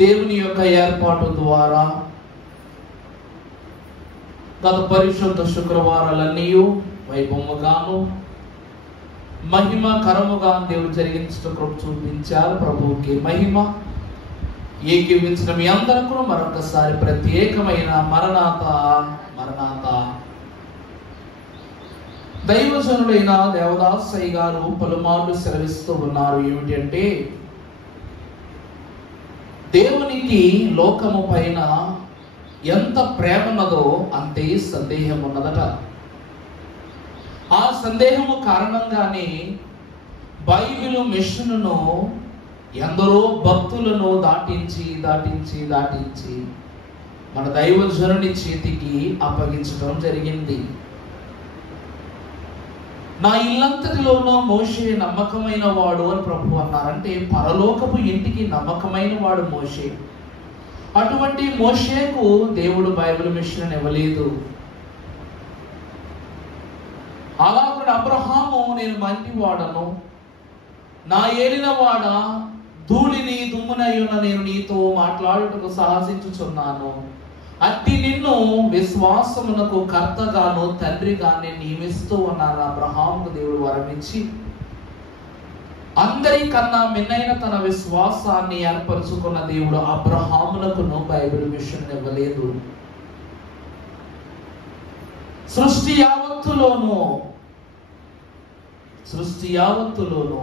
దేవుని యొక్క ఏర్పాటు ద్వారా గత పరిశుద్ధ శుక్రవారాలన్నీ వైభవముగాను మహిమకరముగా దేవుడు జరిగించడం కృప చూపించారు. ప్రభువుకి మహిమ. ఏకీవించిన మీ అందరికీ మరొకసారి ప్రత్యేకమైన మరణాత మరణాత. దైవజనుడైన దేవదాసయ్య గారు పలుమార్లు సెలవిస్తూ ఉన్నారు. ఏమిటంటే, దేవునికి లోకము పైన ఎంత ప్రేమ ఉన్నదో అంతే సందేహం ఉన్నదట. ఆ సందేహము కారణంగానే బైబిల్ మిషన్ను ఎందరో భక్తులను దాటించి మన దైవజనుని చేతికి అప్పగించడం జరిగింది. నా ఇల్లంతటిలోనూ మోషే నమ్మకమైన వాడు అని ప్రభు అన్నారంటే, పరలోకపు ఇంటికి నమ్మకమైన వాడు మోషే. అటువంటి మోషేకు దేవుడు బైబిల్ మిషన్ ఇవ్వలేదు. అలాగే అబ్రహాము, నేను మంటి వాడను, నా ఏలిన వాడ, ధూళిని దుమ్మునయ్యున్న నేను నీతో మాట్లాడుటకు సాహసించుచున్నాను, అట్టి నిన్ను విశ్వాసమునకు కర్తగాను తండ్రిగానే నియమిస్తూ ఉన్నాను. అబ్రహాముకు దేవుడు వరమిచ్చి అందరికన్నా మిన్నైన తన విశ్వాసాన్ని ఏర్పరచుకున్న దేవుడు అబ్రహామునకును బైబిల్ మిషన్ ఇవ్వలేదు. సృష్టి యావత్తులోను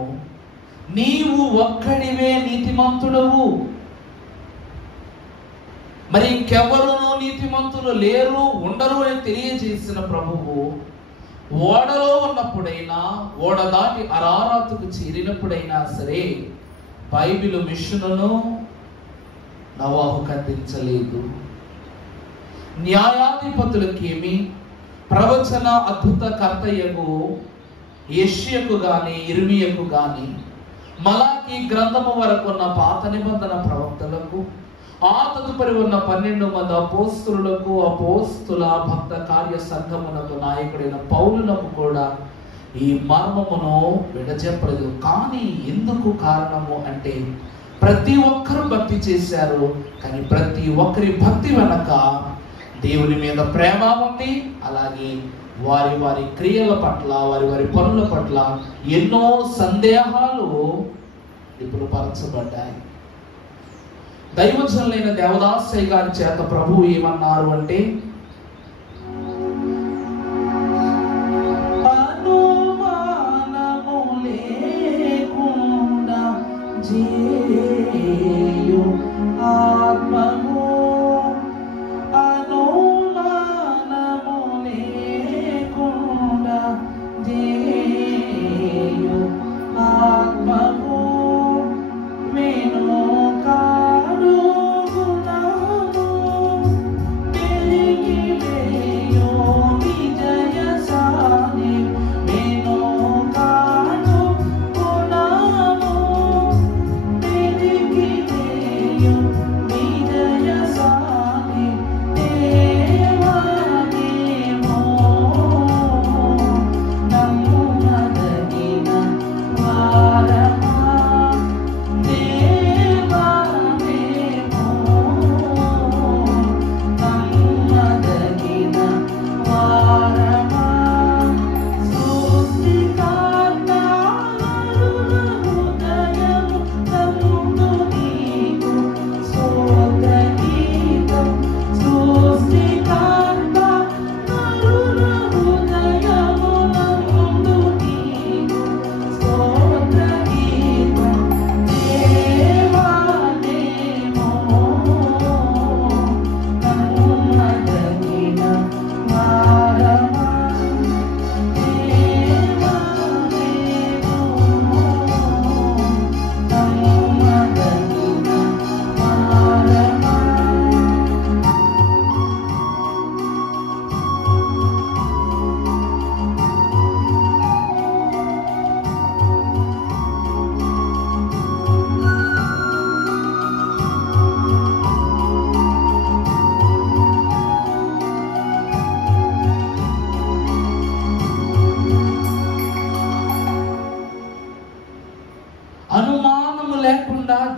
నీవు ఒక్కడివే నీతిమంతుడవు, మరి ఇంకెవరునూ నీతిమంతులు లేరు, ఉండరు అని తెలియజేసిన ప్రభువు ఓడలో ఉన్నప్పుడైనా, ఓడ దాటి అరారాతుకు చేరినప్పుడైనా సరే బైబిల్ మిషన్ను నోవహుకు అందించలేదు. న్యాయాధిపతులకేమి, ప్రవచన అద్భుత కర్తయ్యకు యెషయాకు గాని ఇర్మీయాకు గాని, మలాకి గ్రంథము వరకు ఉన్న పాత నిబంధన ప్రవక్తలకు, ఆ తదుపరి ఉన్న 12 మంది అపోస్తులకు, అపోస్తుల భక్త కార్య సంఘమునకు నాయకుడైన పౌలులకు కూడా ఈ మర్మమును విడచెప్పలేదు. కానీ ఎందుకు కారణము అంటే, ప్రతి ఒక్కరు భక్తి చేశారు, కానీ ప్రతి ఒక్కరి భక్తి వెనక దేవుని మీద ప్రేమ ఉంది. అలాగే వారి వారి క్రియల పట్ల, వారి వారి పనుల పట్ల ఎన్నో సందేహాలు ఇప్పుడు పరచబడ్డాయి. దైవజనులైన దేవదాసయ్య గారి చేత ప్రభువు ఏమన్నారు అంటే, అనుమానము లేకుండా చేయు ఆత్మము, అనుమానము లేకుండా చేయు ఆత్మము, మేను కాడు గుణము,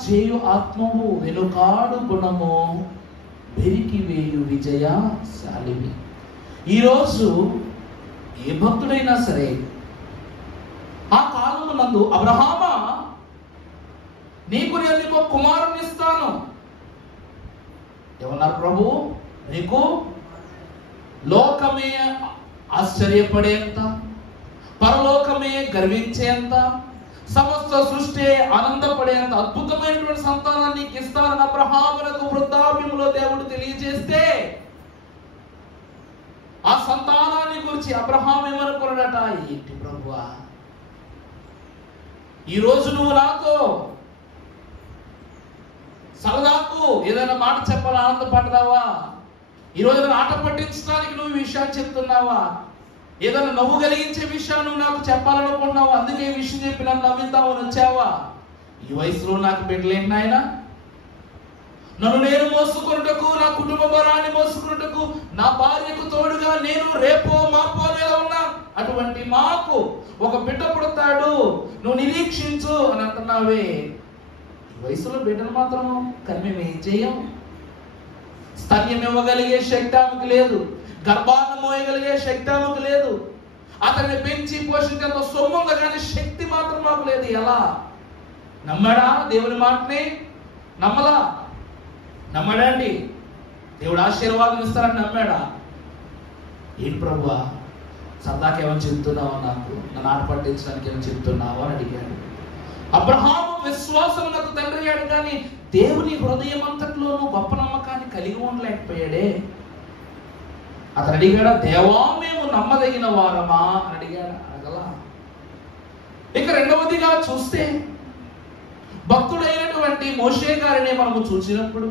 చేయు ఆత్మవు, వెనుకాడు గుణము, వెరికి వేయు విజయశాలివి. ఈరోజు ఏ భక్తుడైనా సరే, ఆ కాలము నందు అబ్రహామా, నీకు నేను నీకు కుమారుని ఇస్తాను. ఏమన్నారు ప్రభు? నీకు లోకమే ఆశ్చర్యపడేంత, పరలోకమే గర్వించేంత, సమస్త సృష్టి ఆనందపడేంత అద్భుతమైనటువంటి సంతానాన్ని నీకు ఇస్తానని అబ్రహామునకు వృద్ధాప్యంలో దేవుడు తెలియజేస్తే, ఆ సంతానాన్ని గురించి అబ్రహాం ఏమనుకున్నాడట? ఏంటి ప్రభువా, ఈరోజు నువ్వు నాతో సరదాకు ఏదైనా మాట చెప్పాలని ఆనందపడతావా? ఈరోజు నేను ఆట పట్టించడానికి నువ్వు ఈ విషయాన్ని చెప్తున్నావా? ఏదైనా నవ్వు కలిగించే విషయాన్ని నువ్వు నాకు చెప్పాలనుకున్నావా? అందుకే ఈ విషయం చెప్పి నన్ను నవ్విద్దామని వచ్చావా? ఈ వయసులో నాకు బిడ్డలేంటి నాయన? నన్ను నేను మోసుకున్నటకు, నా కుటుంబ భారాన్ని మోసుకున్నటకు, నా భార్యకు తోడుగా నేను రేపో మాపో లేదా ఉన్నా. అటువంటి మాకు ఒక బిడ్డ పుడతాడు, నువ్వు నిరీక్షించు అని అంటున్నావే. ఈ వయసులో బిడ్డను మాత్రం కానీ మేము ఏం చేయం? స్తన్యం ఇవ్వగలిగే శక్తి ఆమెకు లేదు, గర్భాన్ని మోయగలిగే శక్తి ఆమెకు లేదు, అతన్ని పెంచి పోషించేంత సొమ్ము ఉంది కానీ శక్తి మాత్రం మాకు లేదు. ఎలా నమ్మాడా దేవుని మాటని? నమ్మలా. నమ్మాడా అండి? దేవుడు ఆశీర్వాదం ఇస్తారని నమ్మాడా? ఏంటి ప్రభువా, సరదాకి ఏమని చెప్తున్నావా? నాకు నన్ను ఆట పట్టించడానికి ఏమని చెప్తున్నావా అని అడిగాడు. అబ్రహాము విశ్వాసం నాకు తండ్రి అయ్యాడు, కానీ దేవుని హృదయం అంతట్లోనూ గొప్ప నమ్మకాన్ని కలిగి ఉండలేకపోయాడే. అతను అడిగాడా? దేవా మేము నమ్మదగిన వారమా అని అడిగాడా? అడగలా. ఇక రెండవదిగా చూస్తే, భక్తుడైనటువంటి మోషే గారిని మనము చూసినప్పుడు,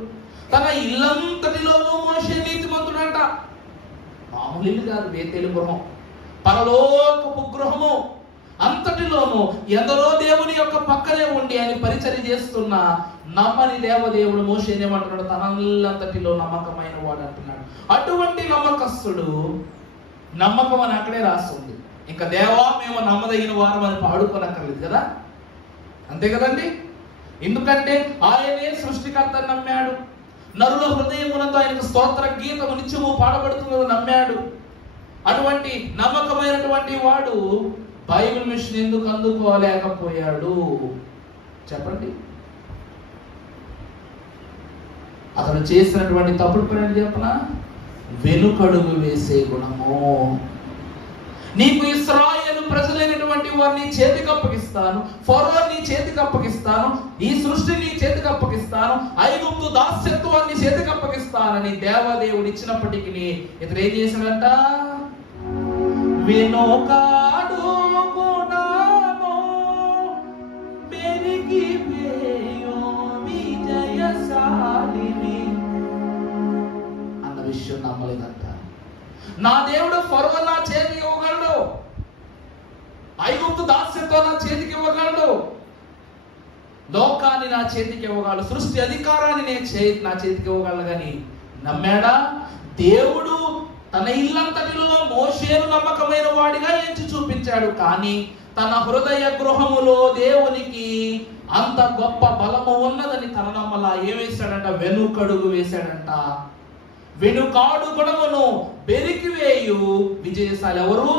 తన ఇల్లంతటిలోనూ మోషే నీతిమంతుడంట. మామూలు ఇల్లు కాదు, బేతేలు గృహం, పరలోకపు గృహము. అంతటిలోనూ ఎందరో దేవుని యొక్క పక్కనే ఉండి ఆయన పరిచర్య చేస్తున్న నమ్మని దేవదేవుడు మోషేనేమంటున్నాడు? తనంతటిలో నమ్మకమైన వాడు అంటున్నాడు. అటువంటి నమ్మకస్తుడు, నమ్మకం అని అక్కడే రాస్తుంది. ఇంకా దేవా మేము నమ్మదగిన వారం అని పాడుకోనక్కర్లేదు కదా, అంతే కదండి? ఎందుకంటే ఆయనే సృష్టికర్త నమ్మాడు, నరుల హృదయమునందు ఆయనకు స్తోత్ర గీతము నిత్యము పాడబడుతున్నది నమ్మాడు. అటువంటి నమ్మకమైనటువంటి వాడు బైబిల్ మిషన్ ఎందుకు అందుకోలేకపోయాడు చెప్పండి? అతను చేసినటువంటి తప్పుడు పని చెప్పనా? వెనుకడుగు వేసే గుణము. నీకు ఇశ్రాయేలు ప్రజలైనటువంటి వారిని చేతికి అప్పగిస్తాను, ఫరో నీ చేతికి అప్పగిస్తాను, ఈ సృష్టి నీ చేతికి అప్పగిస్తాను, ఐగుప్తు దాస్యత్వాన్ని చేతికి అప్పగిస్తానని దేవదేవుడు ఇచ్చినప్పటికీ ఇతడు ఏం చేశాడంట? వెనుకాడు గుణము, పెరిగి వేయు విజయశాలిని అన్న విషయం నమ్మలేదంట. నా దేవుడు ఫరో నా చేతికి ఇవ్వగలడు, ఐగుప్తు దాస్యత్వం నా చేతికి ఇవ్వగలడు, లోకాన్ని నా చేతికి ఇవ్వగలడు, సృష్టి అధికారాన్ని నా చేతికి ఇవ్వగలడు. కానీ నమ్మాడా? దేవుడు తన ఇల్లంతటిలో మోషేను నమ్మకమైన వాడిగా ఎంచి చూపించాడు, కానీ తన హృదయ గృహములో దేవునికి అంత గొప్ప బలము ఉన్నదని తన నమ్మలా. ఏం వేశాడంట? వెనుకడుగు వేశాడంట. వెనుకాడు గుణమును బెరికి వేయు విజయశాలి ఎవరు?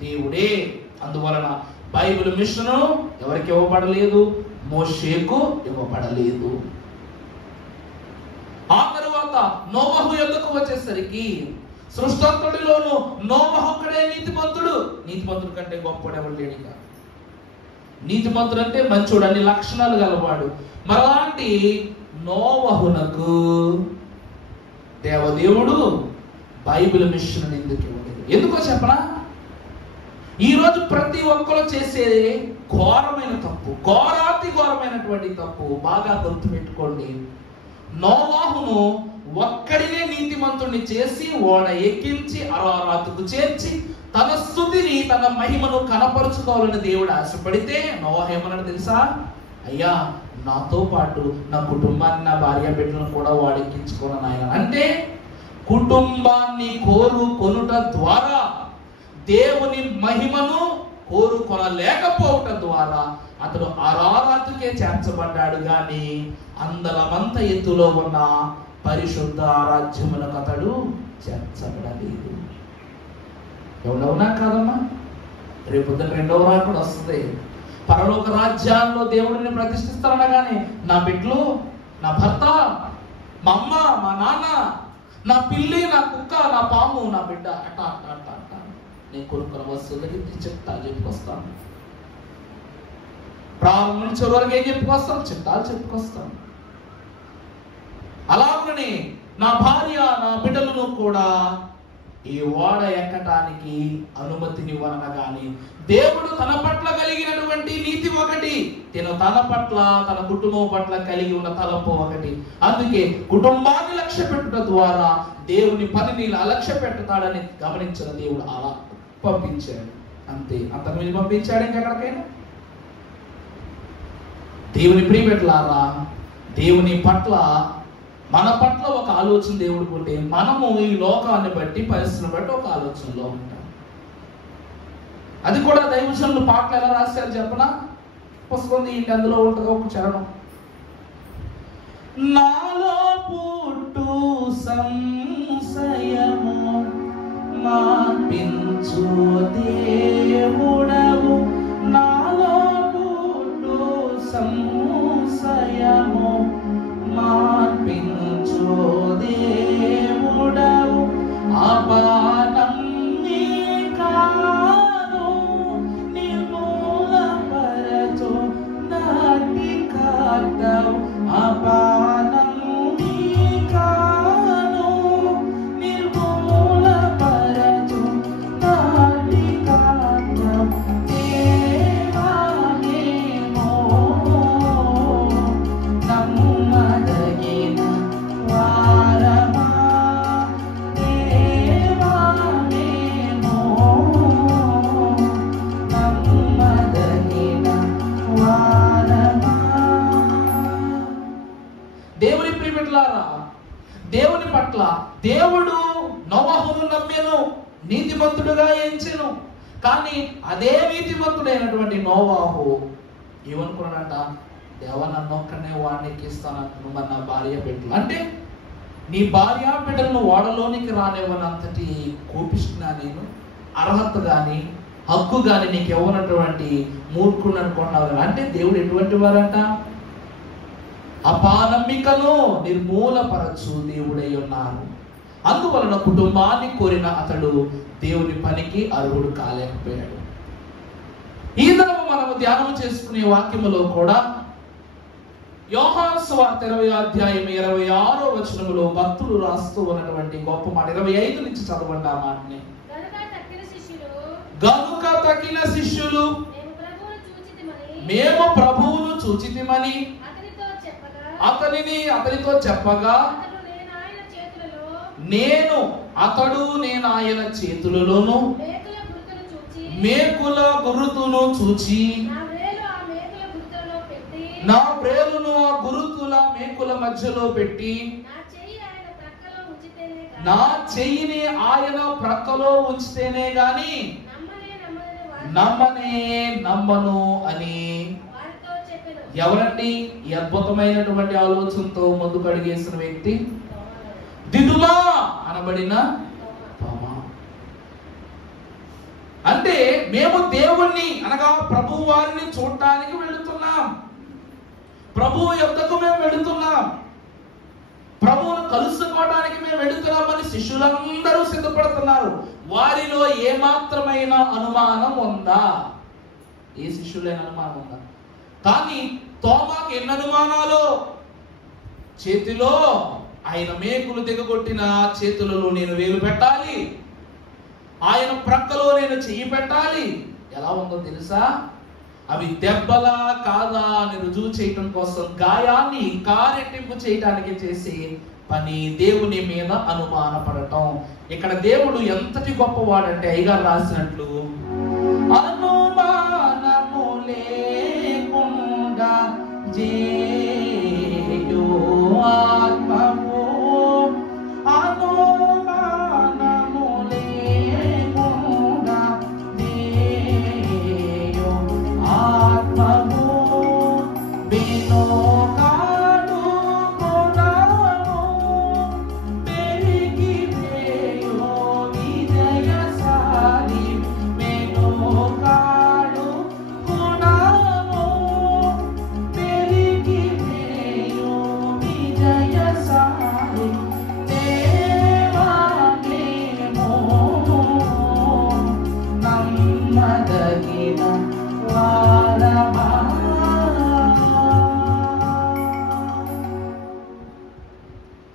దేవుడే. అందువలన బైబిల్ మిషను ఎవరికి ఇవ్వబడలేదు? మోషేకు ఇవ్వబడలేదు. ఆ తరువాత నోవహు యొద్దకు వచ్చేసరికి సృష్టాంతుడిలోను నోవహు ఒక్కడే నీతిమంతుడు. నీతిమంతుడు కంటే గొప్పవాడు ఎవరు లేడు. నీతిమంతుడు అంటే మంచోడు, అన్ని లక్షణాలు గలవాడు. మరలాంటి నోవహునకు దేవదేవుడు బైబిల్ మిషన్ ఎందుకు ఇవ్వలేదు? ఎందుకో చెప్పనా? ఈరోజు ప్రతి ఒక్కరు చేసే ఘోరమైన తప్పు, ఘోరాతి ఘోరమైనటువంటి తప్పు బాగా గుర్తుపెట్టుకోండి. నోవాహును ఒక్కడినే నీతిమంతుడిని చేసి ఓడ ఎక్కించి అరారాతుకు చేర్చి తన స్తుతిని తన మహిమను కనపరుచుకోవాలని దేవుడు ఆశపడితే నోవాహు ఏమన్నాడు తెలుసా? అయ్యా నాతో పాటు నా కుటుంబాన్ని, నా భార్య బిడ్డలను కూడా వాడెక్కించుకున్నాను ఆయన. అంటే కుటుంబాన్ని కోరుకొనుట ద్వారా దేవుని మహిమను కోరుకొనలేకపోవటం ద్వారా అతడు అరారాతుకే చేర్చబడ్డాడు గాని అందలమంత ఎత్తులో ఉన్న పరిశుద్ధ రాజ్యములకు అతడు చేర్చబడలేదు. ఎవడవునా కాదమ్మా? రేపు రెండవ రాకడ వస్తుంది. పరలోక రాజ్యాల్లో దేవుడిని ప్రతిష్ఠిస్తారనగానే నా బిడ్డలు, నా భర్త, మా అమ్మ, మా నాన్న, నా పిల్లి, నా కుక్క, నా పాము, నా బిడ్డ అట్ట అట్ట అట్ట అట్ట నేను కొనుక్కున్న వస్తువులకి చిట్టాలు చెప్పుకొస్తాను. ప్రారంభం నుంచి వరకు ఏం చెప్పుకొస్తాం? చిట్టాలు చెప్పుకొస్తాం. అలాగనే నా భార్య, నా బిడ్డలను కూడా ఈ ఓడ ఎక్కటానికి అనుమతినివ్వనగాని దేవుడు తన పట్ల కలిగినటువంటి నీతి ఒకటి, తన పట్ల, తన కుటుంబం పట్ల కలిగి ఉన్న తలంపు ఒకటి. అందుకే కుటుంబాన్ని లక్ష్య పెట్టుట ద్వారా దేవుని పనిని అలక్ష్య పెట్టుతాడని గమనించిన దేవుడు అలా పంపించాడు. అంతే, అంతకుమించి పంపించాడు ఇంకెక్కడికైనా? దేవుని ప్రియబిడ్డలారా, దేవుని పట్ల, మన పట్ల ఒక ఆలోచన దేవుడికి ఉంటే మనము ఈ లోకాన్ని బట్టి, పరిస్థితులను బట్టి ఒక ఆలోచనలో ఉంటాం. అది కూడా దైవజనులు పాటలు ఎలా రాశారు చెప్పనా? పుస్తకం ఇంటి అందులో ఉంటుంది ఒక చరణం. నాలో పుట్టు సంశయము మార్పించు దేవుడవు, నాలో పుట్టు సంశయము మార్పించు దేవుడవు, అపానం నీ కాను నిర్మూలపరచు నాటి కాటవు, అపానం నీ కాను నిర్మూలపరచు నాటి కాటవు, దేవానేమో నమ్మదగిన వారమా, దేవానేమో నమ్మదగిన వారమా. దేవుని ప్రియబిడ్డలారా, దేవుని పట్ల దేవుడు నోవహును నమ్మెను, నీతిమంతుడుగా ఎంచెను. కానీ అదే నీతిమంతుడైనటువంటి నోవహు ఏమనుకున్నాడంట? దేవా, నన్ను ఒక్కనే వాడిని ఎక్కిస్తాను, మరి నా భార్య బిడ్డలు అంటే నీ భార్య బిడ్డలను ఓడలోనికి రానివ్వనంతటి కోపిస్తున్నా నేను, అర్హత గాని హక్కు గాని నీకు ఇవ్వనటువంటి మూర్ఖుడు అనుకుంటున్నావు అంటే దేవుడు ఎటువంటి వారంట? అపానమ్మికను నిర్మూలపరచు దేవుడై ఉన్నారు. అందువలన కుటుంబాన్ని కోరిన అతడు దేవుని పనికి అర్హుడు కాలేకపోయాడు. ఈ దినము మనము ధ్యానం చేసుకునే వాక్యములో కూడా యోహాను సువార్త 20వ అధ్యాయం 26వ వచనములో భక్తులు రాస్తూ ఉన్నటువంటి గొప్ప మాట. 25 నుంచి చదవండి ఆ మాటని. గనుక తక్కిన శిష్యులు మేము ప్రభువును చూచితిమని అతనితో చెప్పగా నేను ఆయన చేతులలోను మేకుల గుర్తును చూచి నా ప్రేలును ఆ గురుతుల మేకుల మధ్యలో పెట్టి నా చెయ్యిని ఆయన ప్రక్కలో ఉంచితేనే గాని నమ్మను అని. ఎవరండి ఈ అద్భుతమైనటువంటి ఆలోచనతో ముందుకు అడిగేసిన వ్యక్తి? దిదుమా అనబడిన తోమా. అంటే మేము దేవుణ్ణి అనగా ప్రభు వారిని చూడటానికి వెళుతున్నాం, ప్రభువు యొద్దకు మేము వెళుతున్నాం, ప్రభువును కలుసుకోవడానికి మేము వెళుతున్నామని శిష్యులందరూ సిద్ధపడుతున్నారు. వారిలో ఏమాత్రమైన అనుమానం ఉందా? ఏ శిష్యులైన అనుమానం ఉందా? కానీ తోమాకి ఎన్ని అనుమానాలు! చేతిలో ఆయన మేకులు దిగగొట్టిన చేతులలో నేను వేలు పెట్టాలి, ఆయన ప్రక్కలో నేను చెయ్యి పెట్టాలి. ఎలా ఉందో తెలుసా? అవి దెబ్బలా కాదా అని రుజువు చేయటం కోసం గాయాన్ని కారెట్టింపు చేయడానికి చేసే పని దేవుని మీద అనుమానపడటం. ఇక్కడ దేవుడు ఎంతటి గొప్పవాడంటే అయ్యగారు రాసినట్లు అనుమానము లేకుండా జేయు ఆత్మము, అనుమానము లేకుండా జేయు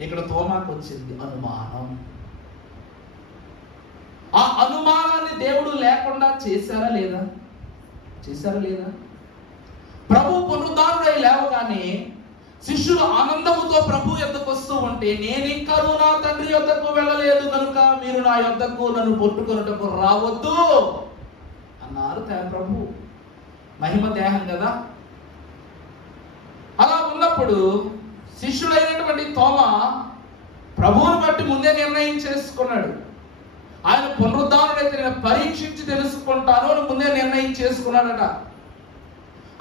ఇక్కడ తోమాకు వచ్చింది అనుమానం. ఆ అనుమానాన్ని దేవుడు లేకుండా చేశారా లేదా? ప్రభు పునరుద్ధారుడై లేవగానే శిష్యులు ఆనందముతో ప్రభు యొద్దకు వస్తూ ఉంటే, నేను ఇంకా నా తండ్రి యొద్దకు వెళ్ళలేదు కనుక మీరు నా యొద్దకు నన్ను పట్టుకొనుటకు రావద్దు అన్నారు ప్రభు. మహిమ దేహం కదా. అలా ఉన్నప్పుడు శిష్యుడైనటువంటి తోమా ప్రభువుని బట్టి ముందే నిర్ణయం చేసుకున్నాడు. ఆయన పునరుద్ధారుడైతే నేను పరీక్షించి తెలుసుకుంటాను అని ముందే నిర్ణయం చేసుకున్నాడట.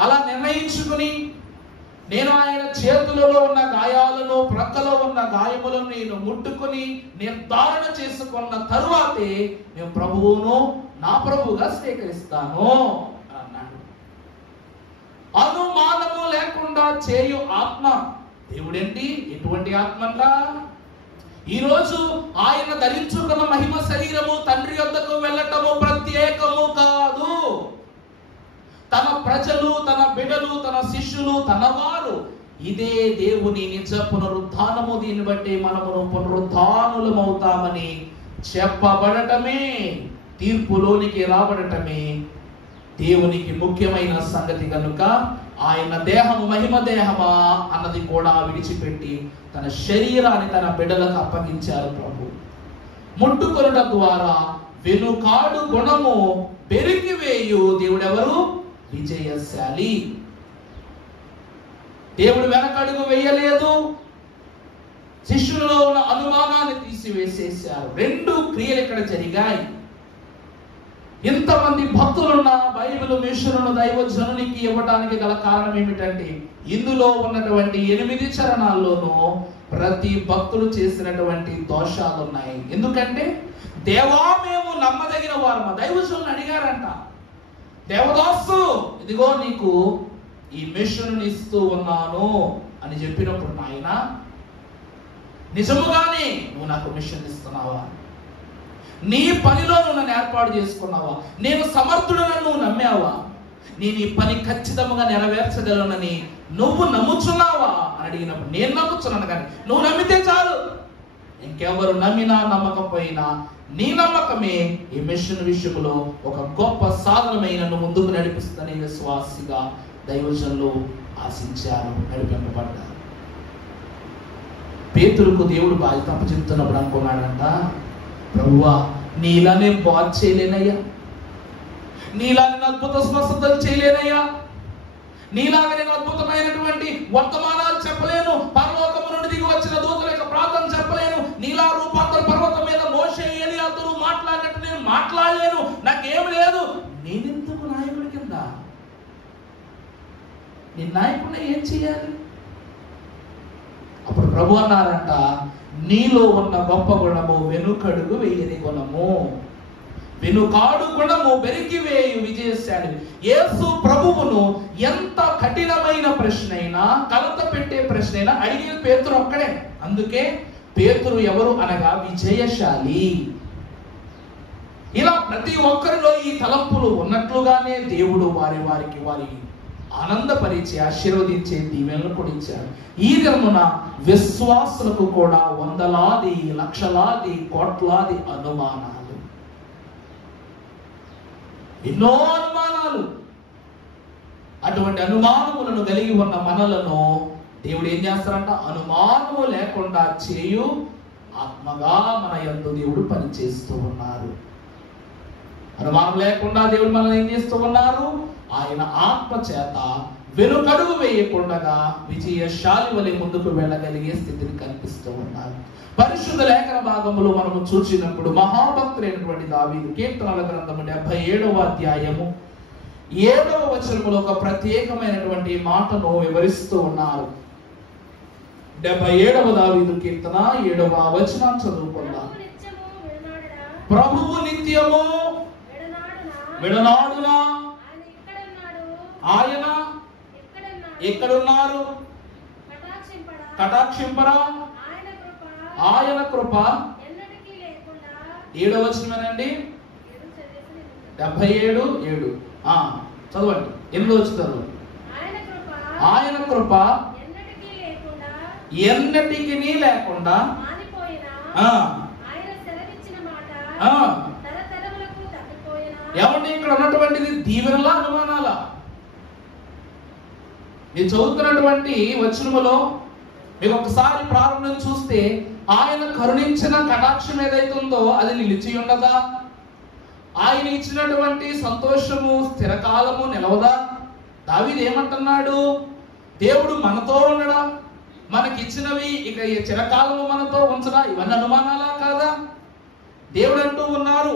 అలా నిర్ణయించుకుని నేను ఆయన చేతులలో ఉన్న గాయాలను, ప్రక్కలో ఉన్న గాయములను నేను ముట్టుకుని నిర్ధారణ చేసుకున్న తరువాతే నేను ప్రభువును నా ప్రభువుగా స్వీకరిస్తాను అన్నాడు. అనుమానము లేకుండా చేయు ఆత్మ దేవుడేంటి? ఎటువంటి ఆత్మ అంట? ఈరోజు ఆయన ధరించుకున్న మహిమ శరీరము తండ్రి యొద్దకు వెళ్ళటము ప్రత్యేకము కాదు. తన ప్రజలు, తన బిడ్డలు, తన శిష్యులు, తన వారు ఇదే దేవుని నిజ పునరుద్ధానము. దీన్ని బట్టి మనము పునరుద్ధానులమవుతామని చెప్పబడటమే, తీర్పులోనికి రాబడటమే దేవునికి ముఖ్యమైన సంగతి కనుక ఆయన దేహము మహిమ దేహమా అన్నది కూడా విడిచిపెట్టి తన శరీరాన్ని తన బిడ్డలకు అప్పగించారు ప్రభు. ముట్టుకొనుట ద్వారా వెనుకాడు గుణము బెరికివేయు దేవుడెవరు? విజయశాలి. దేవుడు వెనకడుగు వేయలేదు. శిష్యులలో ఉన్న అనుమానాన్ని తీసివేసేశారు. రెండు క్రియలు ఇక్కడ జరిగాయి. ఇంతమంది భక్తులున్న బైబిల్ మిషన్ను దైవజనునికి ఇవ్వడానికి గల కారణం ఏమిటంటే, ఇందులో ఉన్నటువంటి 8 చరణాల్లోనూ ప్రతి భక్తుడు చేసినటువంటి దోషాలు ఉన్నాయి. ఎందుకంటే దేవా మేము నమ్మదగిన వారు. మా దైవజనులు అడిగారంట, దేవదాసు ఇదిగో నీకు ఈ మిషన్ ఇస్తూ ఉన్నాను అని చెప్పినప్పుడు, నాయన నిజముగానే నువ్వు నాకు మిషన్ ఇస్తున్నావా? నీ పనిలో నువ్వు నన్ను ఏర్పాటు చేసుకున్నావా? నేను సమర్థుడని నువ్వు నమ్మావా? నేను ఈ పని ఖచ్చితంగా నెరవేర్చగలనని నువ్వు నమ్ముచున్నావా అని అడిగినప్పుడు, నేను నమ్ముచున్నాను, కానీ నువ్వు నమ్మితే చాలు, ఇంకెవరు నమ్మినా నమ్మకపోయినా నీ నమ్మకమే ఈ మిషన్ విషయంలో ఒక గొప్ప సాధనమైన ముందుకు నడిపిస్తుందని విశ్వాసిగా దైవజనులు ఆశించారు, నడిపింపబడ్డారు. పేతురుకు దేవుడు బాధ్యత అప్పచెప్తున్నప్పుడు అనుకున్నాడంట, ప్రభువా నీలా నేను బాధ చేయలేనయ్యా, నీలా నేను అద్భుత స్వస్థతలు చేయలేనయ్యా, నీలాగా నేను అద్భుతమైనటువంటి వర్తమానాలు చెప్పలేను, పరలోకము నుండి దిగి వచ్చిన దూతల యొక్క ప్రార్థన చెప్పలేను, నీలా రూపాంతర పర్వతం మీద మోషే ఏలియాతో మాట్లాడినట్టు నేను మాట్లాడలేను, నాకేం లేదు. నేనెందుకు నాయకుడి కింద? నీ నాయకుడిని ఏం చేయాలి? అప్పుడు ప్రభు అన్నారంట, నీలో ఉన్న గొప్ప గుణము వెనుకడుగు వేయని గుణము, వెనుకాడు గుణము బెరికివేయు విజయశాలి. యేసు ప్రభువును ఎంత కఠినమైన ప్రశ్న అయినా, కలత పెట్టే ప్రశ్న అయినా అడిగిన పేతురు ఒక్కడే. అందుకే పేతురు ఎవరు అనగా విజయశాలి. ఇలా ప్రతి ఒక్కరిలో ఈ తలంపులు ఉన్నట్లుగానే దేవుడు వారికి ఆనందపరిచి ఆశీర్వదించే దీవెనలు కూడా ఇచ్చారు. ఈ దినమున విశ్వాసులకు కూడా వందలాది, లక్షలాది, కోట్లాది అనుమానాలు, ఎన్నో అనుమానాలు. అటువంటి అనుమానములను కలిగి ఉన్న మనలను దేవుడు ఏం చేస్తారంట? అనుమానము లేకుండా చేయు ఆత్మగా మన యందు దేవుడు పనిచేస్తూ ఉన్నారు. అనుమానం లేకుండా దేవుడు మనల్ని ఏం చేస్తూ ఉన్నారు? ఆయన ఆత్మ చేత వెనుకడుగు వేయకుండా విజయశాలి వలె ముందుకు వెళ్ళగలిగే స్థితిని కల్పిస్తూ ఉన్నారు. పరిశుద్ధ లేఖన భాగములో మనము చూసినప్పుడు మహాభక్తులైనటువంటి దావీదు కీర్తనల గ్రంథము 77వ అధ్యాయము 7వ వచనములో ఒక ప్రత్యేకమైనటువంటి మాటను వివరిస్తూ ఉన్నారు. 77వ దావీదు కీర్తన 7వ వచనం చదువుకుందాం. ప్రభువు నిత్యము విడనాడునా, ఆయన ఎక్కడున్నారు? కటాక్షింపరా, ఆయన కృప. 7వ వచనమేనండి, 77:7 చదవండి. 8వ వచనం, ఆయన కృప ఎన్నటికి లేకుండా ఏమంటే ఇక్కడ ఉన్నటువంటిది దీవెనలా అనుమానాలా? నేను చదువుతున్నటువంటి వచనములో మీకు ఒకసారి ప్రారంభం చూస్తే ఆయన కరుణించిన కటాక్షం ఏదైతుందో అది నిలిచి ఉండదా? ఆయన ఇచ్చినటువంటి సంతోషము స్థిరకాలము నిలవదా? దావీదు ఏమంటున్నాడు? దేవుడు మనతో ఉండడా? మనకిచ్చినవి ఇక చిరకాలము మనతో ఉంచడా? ఇవన్నీ అనుమానాలా కాదా? దేవుడు అంటూ ఉన్నారు,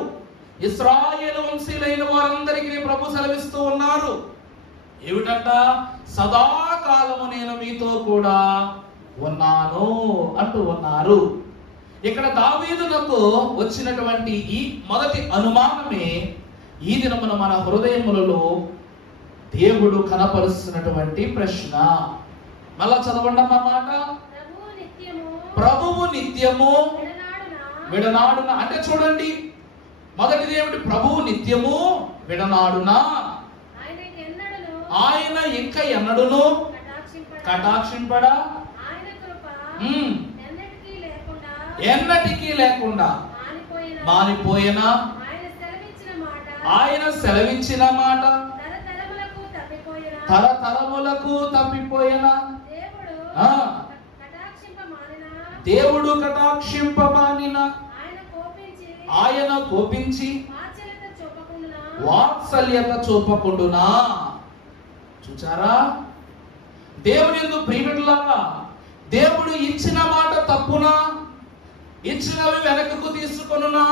ఇశ్రాయేలు వంశీయులైన వారందరికీ ప్రభు సెలవిస్తూ ఉన్నారు ఏమిటంట? సదాకాలము నేను మీతో కూడా ఉన్నాను అంటూ ఉన్నారు. ఇక్కడ దావీదునకు వచ్చినటువంటి ఈ మొదటి అనుమానమే ఈ దినమున మన హృదయములలో దేవుడు కనపరుస్తున్నటువంటి ప్రశ్న. మళ్ళా చదవండి అన్నమాట. ప్రభువు నిత్యము విడనాడున అంటే చూడండి, మొదటిది ఏమిటి? ప్రభువు నిత్యము విడనాడున, ఆయన ఇంకా ఎన్నడును కటాక్షింపడా, ఎన్నటికీ లేకుండా మానిపోయినా, ఆయన సెలవిచ్చిన మాట తరతరములకు తప్పిపోయిన, దేవుడు కటాక్షింపమానిన, ఆయన కోపించి వాత్సల్యత చూపకుండునా. చూచారా? దేవుని యందు ప్రియమిటులారా, దేవుడు ఇచ్చిన మాట తప్పునా? ఇచ్చినవి వెనకకు తీసుకొనునా?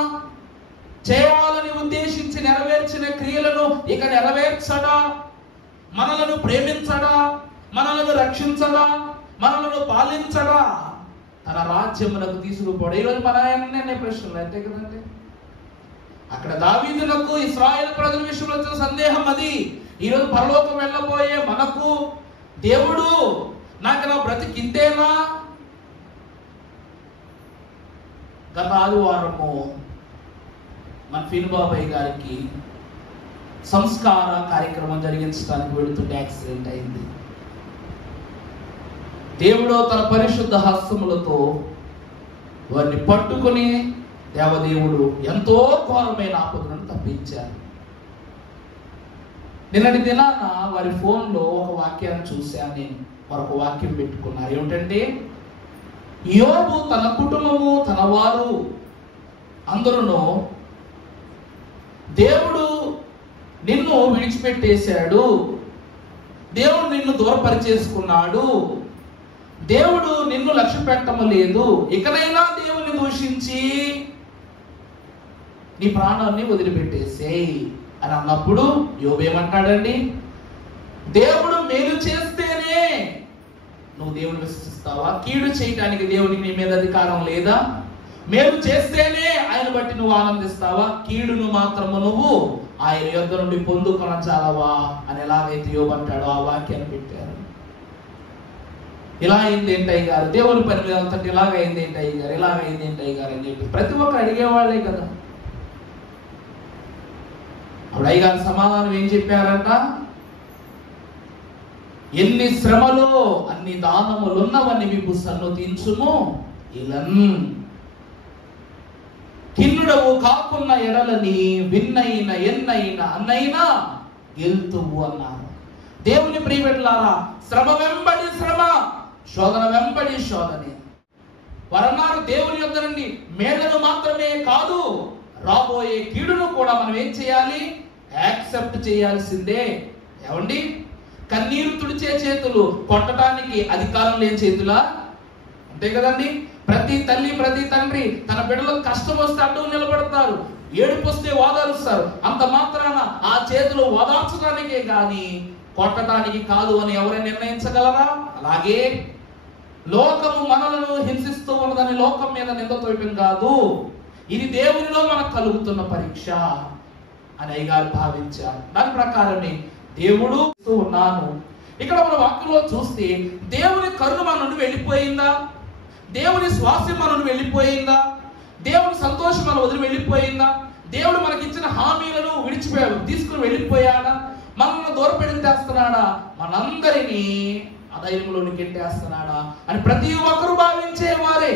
చేయాలని ఉద్దేశించి నెరవేర్చిన క్రియలను ఇక నెరవేర్చడా? మనలను ప్రేమించడా? మనలను రక్షించడా? మనలను పాలించడా? తన రాజ్యమునకు తీసుకుపోవడం. ఈరోజు మన ఆయన ప్రశ్నలు అంతే కదండి. అక్కడ దావీదునకు ఇశ్రాయేలు ప్రజల విషయంలో వచ్చిన సందేహం అది. ఈరోజు పరలోకం వెళ్ళబోయే మనకు దేవుడు నాకు నా బ్రతికింతేనా? గత ఆదివారము మన ఫిన్బాబాయ్ గారికి సంస్కార కార్యక్రమం జరిగించడానికి వెళుతుంటే యాక్సిడెంట్ అయింది. దేవుడు తన పరిశుద్ధ హస్తములతో వారిని పట్టుకొని దేవదేవుడు ఎంతో ఘోరమైన ఆపదలను తప్పించారు. నిన్నటి దినాన వారి ఫోన్లో ఒక వాక్యాన్ని చూశాను నేను. మరొక వాక్యం పెట్టుకున్నారు. ఏమిటంటే, యోబు తన కుటుంబము తన వారు అందరూ దేవుడు నిన్ను విడిచిపెట్టేశాడు, దేవుడు నిన్ను దూరపరిచేసుకున్నాడు, దేవుడు నిన్ను లక్ష్య పెట్టము లేదు, ఇకనైనా దేవుని దూషించి నీ ప్రాణాన్ని వదిలిపెట్టేసేయ్ అని అన్నప్పుడు యోబు ఏమంటాడండి? దేవుడు మేలు చేస్తేనే నువ్వు దేవుని విశ్వసిస్తావా? కీడు చేయటానికి దేవునికి నీ మీద అధికారం లేదా? మేలు చేస్తేనే ఆయన బట్టి నువ్వు ఆనందిస్తావా? కీడును మాత్రము నువ్వు ఆయన యొద్ద నుండి పొందుకొనచాలవా అని ఎలాగైతే యోబు అంటాడో ఆ వాక్యాన్ని పెట్టారు. ఇలా అయింది ఏంటయ్య గారు, దేవుని పని మీద అంతటి ఇలాగ అయింది ఏంటయ్య గారు, ఇలాగ అయింది ఏంటయ్య గారు అని చెప్పి ప్రతి ఒక్కరు అడిగేవాళ్ళే కదా. అప్పుడు అయ్యగారు సమాధానం ఏం చెప్పారంట? ఎన్ని శ్రమలో అన్ని దానములున్నవన్నీ మీకు సన్నుతించుము ఇలన్, కిన్నుడవు కాకున్న ఎడలని విన్నైన ఎన్నైన అన్నైనా గెలుతువు అన్నారు. దేవుని ప్రియబిడ్డలారా, శ్రమ వెంబడి శ్రమ, శోధన వెంబడి శోధనే. వారన్నారు దేవుని యొద్ద నుండి మేళ్లను మాత్రమే కాదు, రాబోయే కీడును కూడా మనం ఏం చేయాలి? యాక్సెప్ట్ చేయాల్సిందే. ఏమండి, కన్నీరు తుడిచే చేతులు కొట్టడానికి అధికారం లేని చేతులా? అంతే కదండి. ప్రతి తల్లి ప్రతి తండ్రి తన బిడ్డలకు కష్టం వస్తే అడ్డు నిలబడతారు, ఏడుపు వస్తే ఓదారుస్తారు. అంత మాత్రాన ఆ చేతులు ఓదార్చడానికే గాని కొట్టడానికి కాదు అని ఎవరైనా నిర్ణయించగలరా? అలాగే లోకము మనలను హింసిస్తూ ఉన్నదని లోకం మీద నింద తోయటం కాదు, ఇది దేవునిలో మనకు కలుగుతున్న పరీక్ష అని అయ్యగారు భావించారు. దాని ప్రకారమే దేవుడు ఉన్నాను. ఇక్కడ మన వాక్యంలో చూస్తే దేవుని కరుణ మన నుండి వెళ్ళిపోయిందా? దేవుని స్వాస్థ్యం మన నుండి వెళ్ళిపోయిందా? దేవుని సంతోషం మన వదిలి వెళ్ళిపోయిందా? దేవుడు మనకిచ్చిన హామీలను విడిచిపోయాడు, తీసుకుని వెళ్ళిపోయాడా? మనల్ని దూరపెట్టేస్తున్నాడా? మనందరినీ అధైర్యంలోనికి ఎట్టేస్తున్నాడా అని ప్రతి ఒక్కరు భావించేవారే.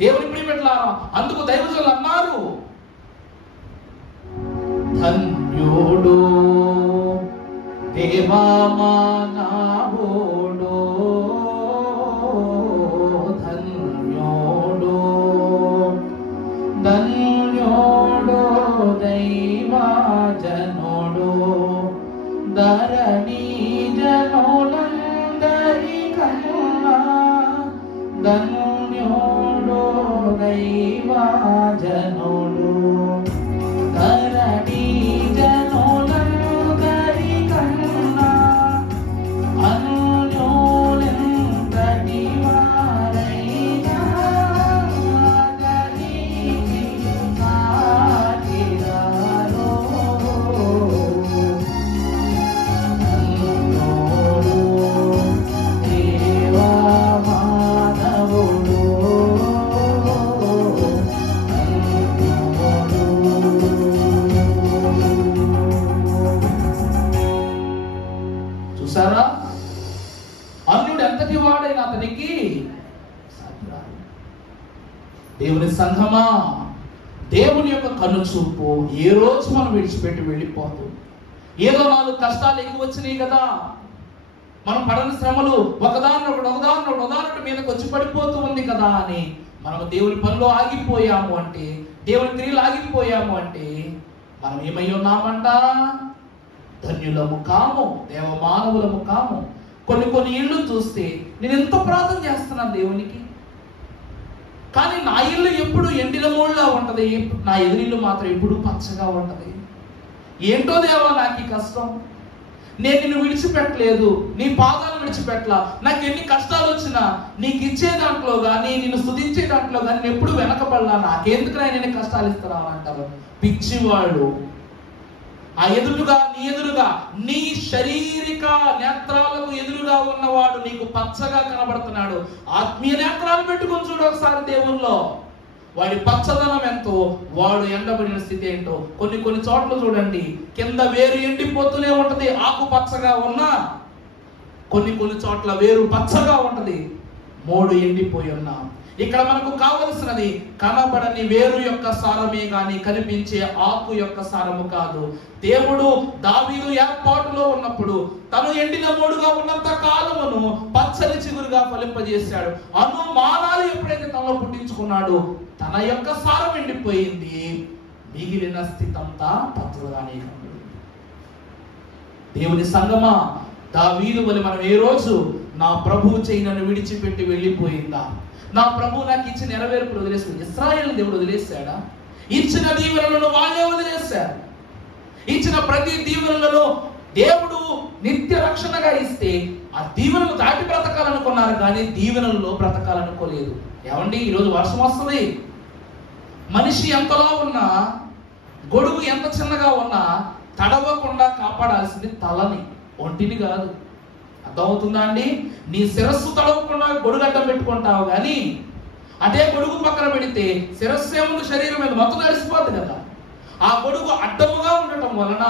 దేవుని ప్రియమిట్లారా, అందుకు దైవజనులు అన్నారు, ధన్యుడు దేవా మానవుడు, ధన్యుడు ధన్యుడు దైవజనుడు, ధరణి జనులందరి కన్నా ధన్యుడు దైవజనుడు, ధరణి జనులందరి కన్నా అన్యోన్యంతటి వారైనా ధరణికి సాటిరారో. ధన్యుడు దేవా మానవుడు, చూసారా, అన్యుడు ఎంతటి వాడైనా అతనికి సాటిరాడు. దేవుని సంఘమా, దేవుని యొక్క కనుచూపు ఏ రోజు మనం విడిచిపెట్టి వెళ్ళిపోదు. ఏదో 4 కష్టాలు ఎక్కువ వచ్చినాయి కదా, మనం పడని శ్రమలు ఒకదాని మీదకి వచ్చి పడిపోతూ ఉంది కదా అని మనం దేవుని పనిలో ఆగిపోయాము అంటే, దేవుని క్రియలు ఆగిపోయాము అంటే మనం ఏమై ఉన్నామంట? ధన్యులము కాము, దేవమానవులము కాము. కొన్ని ఇళ్ళు చూస్తే నేను ఎంతో ప్రార్థన చేస్తున్నాను దేవునికి, కానీ నా ఇల్లు ఎప్పుడు ఎండిన మూళ్ళ ఉంటది, నా ఎదురిల్లు మాత్రం ఎప్పుడు పచ్చగా ఉంటది. ఏంటో దేవా నాకు ఈ కష్టం, నేను నిన్ను విడిచిపెట్టలేదు, నీ పాదాలను విడిచిపెట్టలా. నాకు ఎన్ని కష్టాలు వచ్చినా నీకు ఇచ్చే దాంట్లో కానీ, నిన్ను స్తుతించే దాంట్లో కానీ నేను ఎప్పుడు వెనకబడలా. నాకెందుకు నేను కష్టాలు ఇస్తున్నావు అంటారు పిచ్చివాళ్ళు. ఆ ఎదురుగా నీ ఎదురుగా నీ శారీరక నేత్రాలకు ఎదురుగా ఉన్నవాడు నీకు పచ్చగా కనబడుతున్నాడు. ఆత్మీయ నేత్రాలు పెట్టుకొని చూడు ఒకసారి దేవుల్లో, వాడి పచ్చదనం ఎంతో, వాడు ఎండబడిన స్థితి ఏంటో. కొన్ని చోట్ల చూడండి, కింద వేరు ఎండిపోతూనే ఉంటది ఆకు పచ్చగా ఉన్నా, కొన్ని చోట్ల వేరు పచ్చగా ఉంటది మోడు ఎండిపోయి ఉన్నా. ఇక్కడ మనకు కావలసినది కనబడని వేరు యొక్క సారమే గాని కనిపించే ఆకు యొక్క సారము కాదు. దేవుడు దావీదు ఏర్పాటులో ఉన్నప్పుడు తను ఎండిన మోడుగా ఉన్నంత కాలమును పచ్చని చిగురుగా ఫలింపజేశాడు. అనుమానాలు ఎప్పుడైతే తనలో పుట్టించుకున్నాడు, తన యొక్క సారం ఎండిపోయింది, మిగిలిన స్థితి అంతా పచ్చగానే కనబడింది. దేవుని సంగమా, దావీదు వలె మనం ఏ రోజు నా ప్రభువు చేయి నన్ను విడిచిపెట్టి వెళ్ళిపోయిందా, నా ప్రభు నాకు ఇచ్చిన నెరవేర్పులు వదిలేసాడు. ఇశ్రాయేలు దేవుడు వదిలేశాడా? ఇచ్చిన దీవెనలను వాళ్ళే వదిలేశారు. ఇచ్చిన ప్రతి దీవెనలను దేవుడు నిత్య రక్షణగా ఇస్తే ఆ దీవెనలు దాటి బ్రతకాలనుకున్నారు, కానీ దీవెనల్లో బ్రతకాలనుకోలేదు. ఏమండి, ఈరోజు వర్షం వస్తుంది, మనిషి ఎంతలా ఉన్నా, గొడుగు ఎంత చిన్నగా ఉన్నా తడవకుండా కాపాడాల్సింది తలని, ఒంటిని కాదు. అర్థమవుతుందా అండి? నీ శిరస్సు తడవకుండా గొడుగు అడ్డం పెట్టుకుంటావు, కానీ అదే గొడుగు పక్కన పెడితే శిరస్సు ఏముంది, శరీరం మీద మొత్తం నడిచిపోద్ది కదా. ఆ గొడుగు అడ్డముగా ఉండటం వలన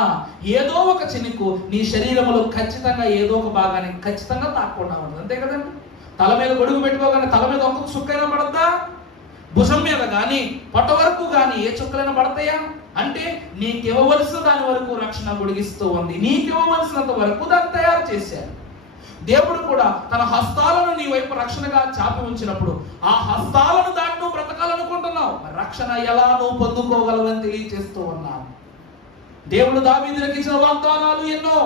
ఏదో ఒక చినుకు నీ శరీరంలో ఖచ్చితంగా ఏదో ఒక భాగానికి ఖచ్చితంగా తాకుండా ఉంటుంది, అంతే కదండి. తల మీద గొడుగు పెట్టుకోగానే తల మీద ఒక్కొక్క చుక్కైనా పడద్దా? భుజం మీద కానీ పొట్ట వరకు కానీ ఏ చుక్కలైనా పడతాయా? అంటే నీకివ్వవలసిన దాని వరకు రక్షణ గొడిగిస్తూ ఉంది, నీకివ్వవలసినంత వరకు దాన్ని తయారు చేశారు. దేవుడు కూడా తన హస్తాలను నీ వైపు రక్షణగా చాపి ఉంచినప్పుడు ఆ హస్తాలను దాటి నువ్వు బ్రతకాలనుకుంటున్నావు, రక్షణ ఎలా నువ్వు పొందుకోగలవని తెలియజేస్తూ ఉన్నావు. దేవుడు దావీదులకు ఇచ్చిన వాగ్దానాలు ఎన్నో,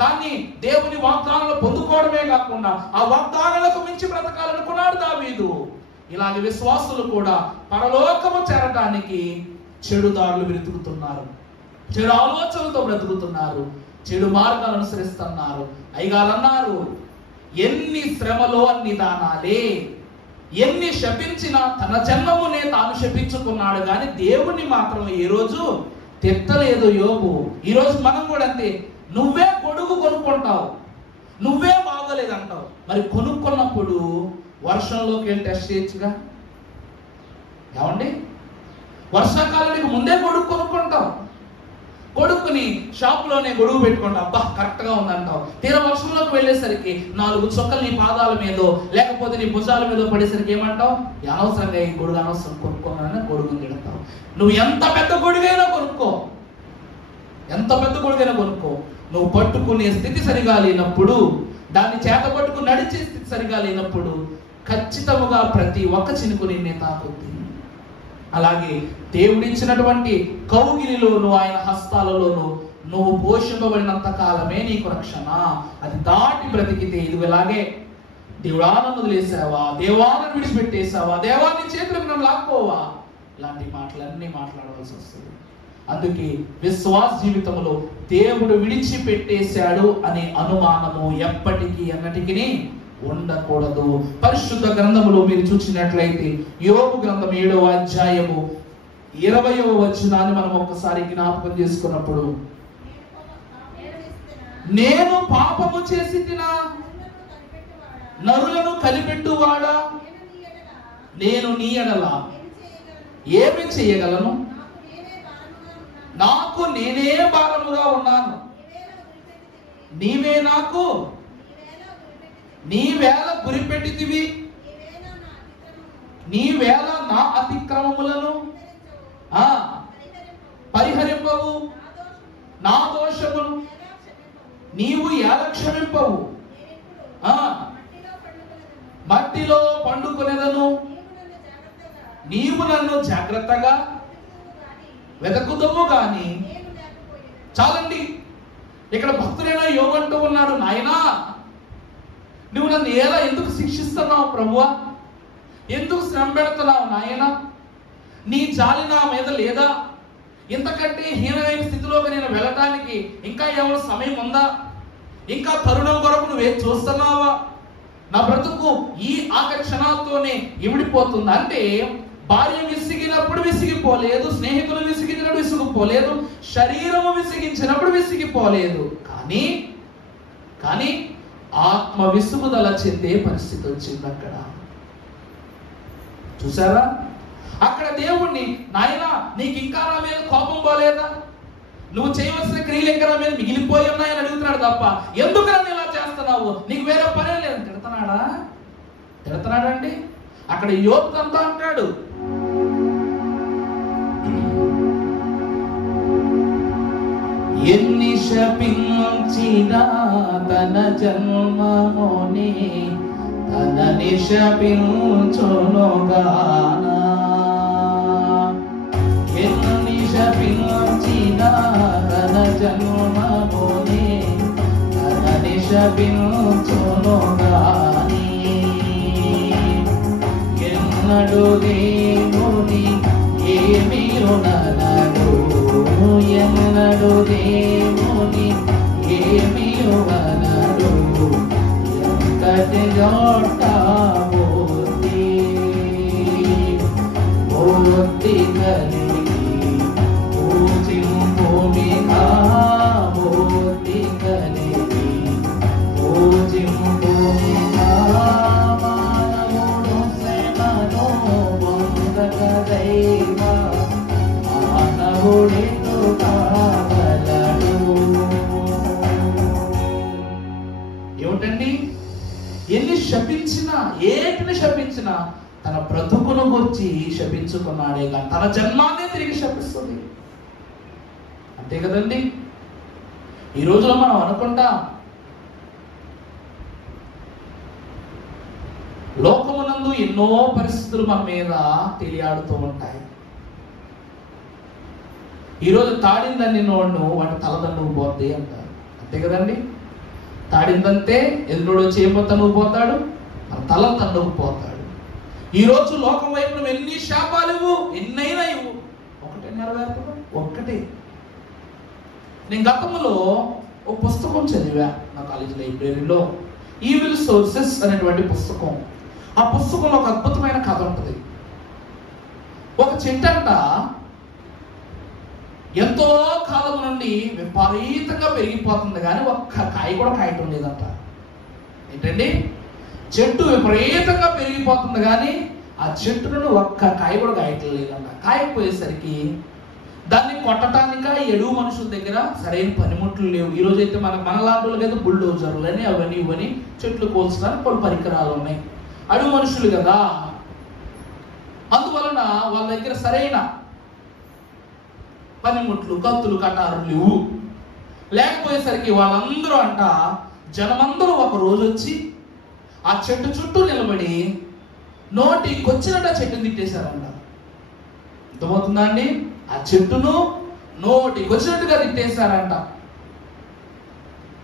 కానీ దేవుని వాగ్దానాలు పొందుకోవడమే కాకుండా ఆ వాగ్దానాలకు మించి బ్రతకాలనుకున్నాడు దావీదు. ఇలాంటి విశ్వాసులు కూడా పరలోకము చేరడానికి చెడు దారులు వెతుకుతున్నారు, చెడు ఆలోచనలతో బ్రతుకుతున్నారు, చెడు మార్గాలు అనుసరిస్తున్నారు. అయ్యగారన్నారు, ఎన్ని శ్రమలో అన్ని దానాలే, ఎన్ని శపించినా తన జన్మమునే తాను శపించుకున్నాడు, కానీ దేవుణ్ణి మాత్రం ఏ రోజు తిట్టలేదు యోబు. ఈరోజు మనం కూడా అంతే, నువ్వే గొడుగు కొనుక్కుంటావు, నువ్వే బాగోలేదంటావు. మరి కొనుక్కున్నప్పుడు వర్షంలోకి వెళ్ళి టెస్ట్ చేయొచ్చుగా. ఏమండి, వర్షాకాలానికి ముందే గొడుగు కొనుక్కుంటాం, కొడుకుని షాపులోనే గొడుగు పెట్టుకుంటా, అబ్బా కరెక్ట్ గా ఉందంటావు. తీరా వర్షంలోకి వెళ్ళేసరికి 4 చుక్కలు నీ పాదాల మీదో లేకపోతే నీ భుజాల మీదో పడేసరికి ఏమంటావు? అనవసరంగా ఈ గొడుగు అనవసరం కొనుక్కోనని గొడుగుని తిడతావు. నువ్వు ఎంత పెద్ద గొడుగైనా కొనుక్కో, ఎంత పెద్ద గొడుగైనా కొనుక్కో, నువ్వు పట్టుకునే స్థితి సరిగా లేనప్పుడు, దాన్ని చేత పట్టుకుని నడిచే స్థితి సరిగా లేనప్పుడు ఖచ్చితంగా ప్రతి ఒక్క చినుకు నిన్నే తాకుద్ది. అలాగే దేవుడిచ్చినటువంటి కౌగిలిలోను ఆయన హస్తాలలోను నువ్వు పోషింపబడినంత కాలమే నీకు రక్షణ. అది దాటి బ్రతికితే ఇదిలాగే దేవుడాలను వదిలేసావా, దేవాలను విడిచిపెట్టేసావా, దేవాన్ని చేతులకు నన్ను లాక్కోవా, ఇలాంటి మాటలన్నీ మాట్లాడవలసి వస్తుంది. అందుకే విశ్వాస జీవితంలో దేవుడు విడిచిపెట్టేశాడు అనే అనుమానము ఎప్పటికీ అన్నటికీ ఉండకూడదు. పరిశుద్ధ గ్రంథములో మీరు చూసినట్లయితే యోబు గ్రంథం 7వ అధ్యాయము 20వ వచనాన్ని మనం ఒక్కసారి జ్ఞాపకం చేసుకున్నప్పుడు, నేను పాపము చేసి తినా, నరులను కలిపెట్టువాడా, నేను నీ ఎడల ఏమి చేయగలను, నాకు నేనే భారముగా ఉన్నాను, నీవే నాకు నీవేళ గురిపెట్టితివి, నీవేళ నా అతిక్రమములను పరిహరింపవు, నా దోషమును నీవు ఎలా క్షమింపవు, మట్టిలో పండుకొనేదను, నీవు నన్ను జాగ్రత్తగా వెతకుదము గాని. చాలండి, ఇక్కడ భక్తుడైన యోబు అంటూ ఉన్నాడు, నాయనా నువ్వు నన్ను ఎలా ఎందుకు శిక్షిస్తున్నావు ప్రభువా, ఎందుకు శ్రమ పెడుతున్నావు నాయనా, నీ జాలి నా మీద లేదా, ఇంతకంటే హీనమైన స్థితిలోకి నేను వెళ్ళటానికి ఇంకా ఏమైనా సమయం ఉందా, ఇంకా తరుణం కొరకు నువ్వేం చూస్తున్నావా, నా బ్రతుకు ఈ ఆఖరి క్షణాలతోనే ఇమిడిపోతుందా. అంటే భార్య విసిగినప్పుడు విసిగిపోలేదు, స్నేహితులు విసిగినప్పుడు విసిగిపోలేదు, శరీరము విసిగించినప్పుడు విసిగిపోలేదు, కానీ ఆత్మ విసుగుదల చెందే పరిస్థితి వచ్చింది. అక్కడ చూసారా, అక్కడ దేవుణ్ణి, నాయనా నీకు ఇంకా నా మీద కోపం పోలేదా, నువ్వు చేయవలసిన క్రియలు ఇంకా నా మీద మిగిలిపోయి ఉన్నాయని అడుగుతున్నాడు తప్ప, ఎందుకు నన్ను ఇలా చేస్తున్నావు, నీకు వేరే పనే లేదు. తిడతాడండి. అక్కడ యోబు అంతా అంటాడు, ఎన్ని శపించిన తన జన్మముని తనని శపించునుగానా, ఎన్ని శపించిన తన జన్మముని తనని శపించునుగాని, ఎన్నడు దేవుని ఏమి ననడు, ఎన్నడు దేవుని ఏమి ననడు, ఎంతటి మూర్తి కలిగి పూజింపుమిగా, మూర్తి కలిగి పూజింపుమిగా, మానవుడు శ్రమను పొందక దైవ మానవుడితో కాగలడు. ఏమిటండి, ఎన్ని శపించినా, ఏటిని శపించినా తన బ్రతుకును గురించి శపించుకున్నాడే కానీ తన జన్మాన్ని తిరిగి శపిస్తుంది. అంతే కదండి. ఈ రోజులో మనం అనుకుంటాం, లోకమునందు ఎన్నో పరిస్థితులు మన మీద తెలియాడుతూ ఉంటాయి. ఈరోజు తాడిందని నోడ్ను వాటి తలదండుకు పోద్ది అంటారు. అంతే కదండి. తాడిందంతే ఎదురుడు చేపతనుకు పోతాడు, మన తల తండుకు పోతాడు. ఈరోజు లోకం వైపు నువ్వు ఎన్ని శాపాలు ఇవ్వు, ఎన్నైనా ఇవ్వు, ఒకటే నెరవేరుతుంది. ఒక్కటే. నేను గతంలో ఒక పుస్తకం చదివా నా కాలేజీ లైబ్రరీలో, ఈవిల్ సోర్సెస్ అనేటువంటి పుస్తకం. ఆ పుస్తకంలో ఒక అద్భుతమైన కథ ఉంటుంది. ఒక చెట్టంట ఎంతో కాలం నుండి విపరీతంగా పెరిగిపోతుంది కానీ ఒక్క కాయ కూడా కాయటం లేదంట. ఏంటండి, చెట్టు విపరీతంగా పెరిగిపోతుంది కానీ ఆ చెట్టు నుండి ఒక్క కాయ కూడా కాయటం లేదంట. కాయకపోయేసరికి దాన్ని కొట్టడానిక ఎడుగు మనుషుల దగ్గర సరైన పనిముట్లు లేవు. ఈ రోజైతే మన లాంటి కదా బుల్డోజర్లు అని అవన్నీ ఇవని చెట్లు కోల్చడానికి కొన్ని పరికరాలు ఉన్నాయి. అడుగు మనుషులు కదా, అందువలన వాళ్ళ దగ్గర సరైన పనిముట్లు కత్తులు కటారులు లేవు. లేకపోయేసరికి వాళ్ళందరూ జనమందరూ ఒక రోజు వచ్చి ఆ చెట్టు చుట్టూ నిలబడి నోటికొచ్చినట్టు ఆ చెట్టుని తిట్టేశారంట. అర్థమవుతుందా అండి? ఆ చెట్టును నోటికొచ్చినట్టుగా తిట్టేశారంట.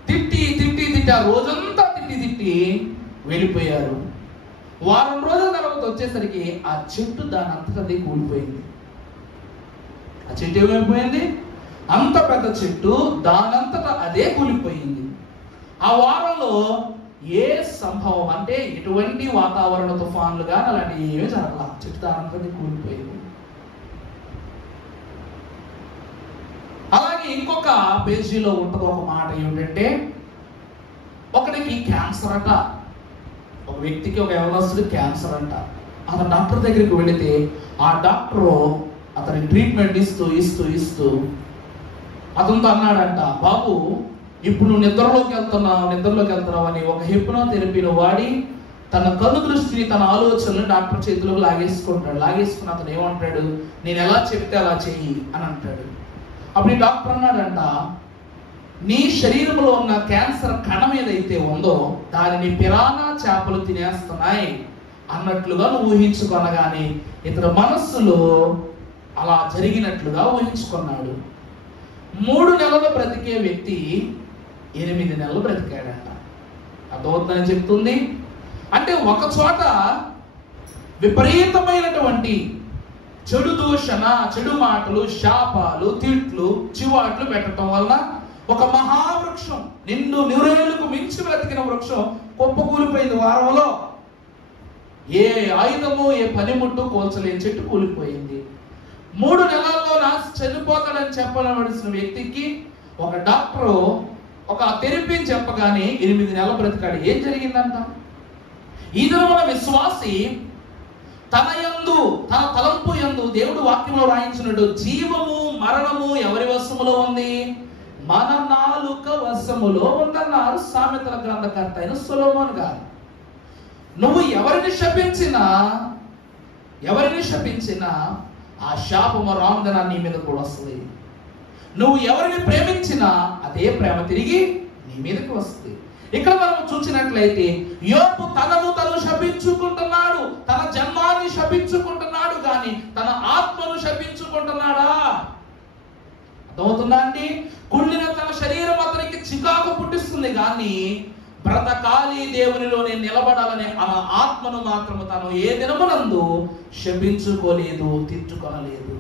తిట్టి తిట్టి తిట్టి ఆ రోజంతా తిట్టి తిట్టి వెళ్ళిపోయారు. వారం రోజుల తర్వాత వచ్చేసరికి ఆ చెట్టు దాని అంతటా కూలిపోయింది. ఆ చెట్టు ఏమైపోయింది? అంత పెద్ద చెట్టు దానంతటా అదే కూలిపోయింది. ఆ వారంలో ఏ సంభవం అంటే ఎటువంటి వాతావరణ తుఫాన్లు కానీ అలాంటివి ఏమీ జరగల. చెట్టు దానంతటా కూలిపోయింది. అలాగే ఇంకొక పేజీలో ఉంటుంది ఒక మాట ఏమిటంటే, ఒకడికి క్యాన్సర్ అట. ఒక వ్యక్తికి, ఒక యవనస్తుడు క్యాన్సర్ అంట. అతను డాక్టర్ దగ్గరికి వెళితే ఆ డాక్టరు అతని ట్రీట్మెంట్ ఇస్తూ ఇస్తూ ఇస్తూ అతనితో అన్నాడంట, బాబు ఇప్పుడు నువ్వు నిద్రలోకి వెళ్తున్నావు అని ఒక హిప్నోథెరపీని వాడి తన కను దృష్టిని, తన ఆలోచనలు డాక్టర్ చేతిలోకి లాగేసుకుంటాడు. లాగేసుకుని అతను ఏమంటాడు, నేను ఎలా చెప్తే అలా చెయ్యి అని అంటాడు. అప్పుడు ఈ డాక్టర్ అన్నాడంట, నీ శరీరంలో ఉన్న క్యాన్సర్ కణం ఏదైతే ఉందో దానిని పిరానా చేపలు తినేస్తున్నాయి అన్నట్లుగా నువ్వు ఊహించుకొనగానే ఇతని మనస్సులో అలా జరిగినట్లుగా ఊహించుకున్నాడు. 3 నెలలు బ్రతికే వ్యక్తి 8 నెలలు బ్రతికాడంట. అర్థమవుతుందని చెప్తుంది. అంటే ఒక చోట విపరీతమైనటువంటి చెడు దూషణ, చెడు మాటలు, శాపాలు, తిట్లు, చివాట్లు పెట్టడం వలన ఒక మహావృక్షం, నిండు నూరేళ్లకు మించి బ్రతికిన వృక్షం కుప్పకూలిపోయింది. వారంలో ఏ ఆయుధము, ఏ పనిముట్టు కోల్చలేని చెట్టు కూలిపోయింది. 3 నెలల్లో చనిపోతాడని చెప్పవలసిన వ్యక్తికి ఒక డాక్టరు ఒక థెరపీని చెప్పగానే 8 నెలలు బ్రతికాడు. ఏం జరిగిందంట? ఈ దినమున విశ్వాసి తన తలంపు యందు దేవుడు వాక్యంలో రాయించినట్టు జీవము మరణము ఎవరి వశములో ఉంది? మన నాలుక వశములో ఉందన్నారు సామెతల గ్రంథకర్త అయిన సొలొమోను గారు. నువ్వు ఎవరిని శపించినా ఆ శాపము రానుదన నీ మీద కూడా వస్తుంది. నువ్వు ఎవరిని ప్రేమించినా అదే ప్రేమ తిరిగి నీ మీదకి వస్తుంది. ఇక్కడ మనం చూసినట్లయితే యోబు తను శపించుకుంటున్నాడు, తన జన్మాన్ని శపించుకుంటున్నాడు, కానీ తన ఆత్మను శపించుకుంటున్నాడా? అర్థమవుతుందా అండి? కుళ్ళిన తన శరీరం అతనికి చికాకు పుట్టిస్తుంది, కానీ బ్రతకాలి దేవునిలో నేను నిలబడాలనే ఆ ఆత్మను మాత్రము తను ఏ దినమునందు శపించుకోలేదు, తిట్టుకొనలేదు.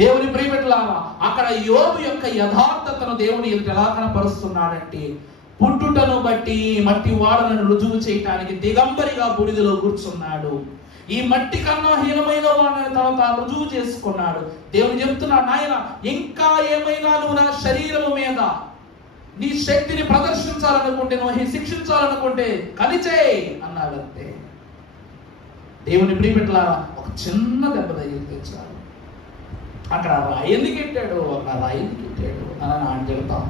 దేవుని ప్రియమిత్రులారా, అక్కడ యోబు యొక్క యథార్థతను దేవుని ఎలా కనపరుస్తున్నాడంటే, పుట్టుటను బట్టి మట్టి వాడలను రుజువు చేయటానికి దిగంబరిగా బూడిదలో కూర్చున్నాడు. ఈ మట్టి కన్నా హీనమైన వాడిని తాను రుజువు చేసుకున్నాడు. దేవుడు చెప్తున్నాడు, నాయన ఇంకా ఏమైనా నువ్వు నా శరీరము మీద నీ శక్తిని ప్రదర్శించాలనుకుంటే, నువ్వు శిక్షించాలనుకుంటే కలిచేయి అన్నాడంతే. దేవుని ప్రియమిత్రులారా, ఒక చిన్న దెబ్బ తగిలితే చాలు. అక్కడ రాయి ఎందుకు ఎట్టాడు అని చెబుతాం.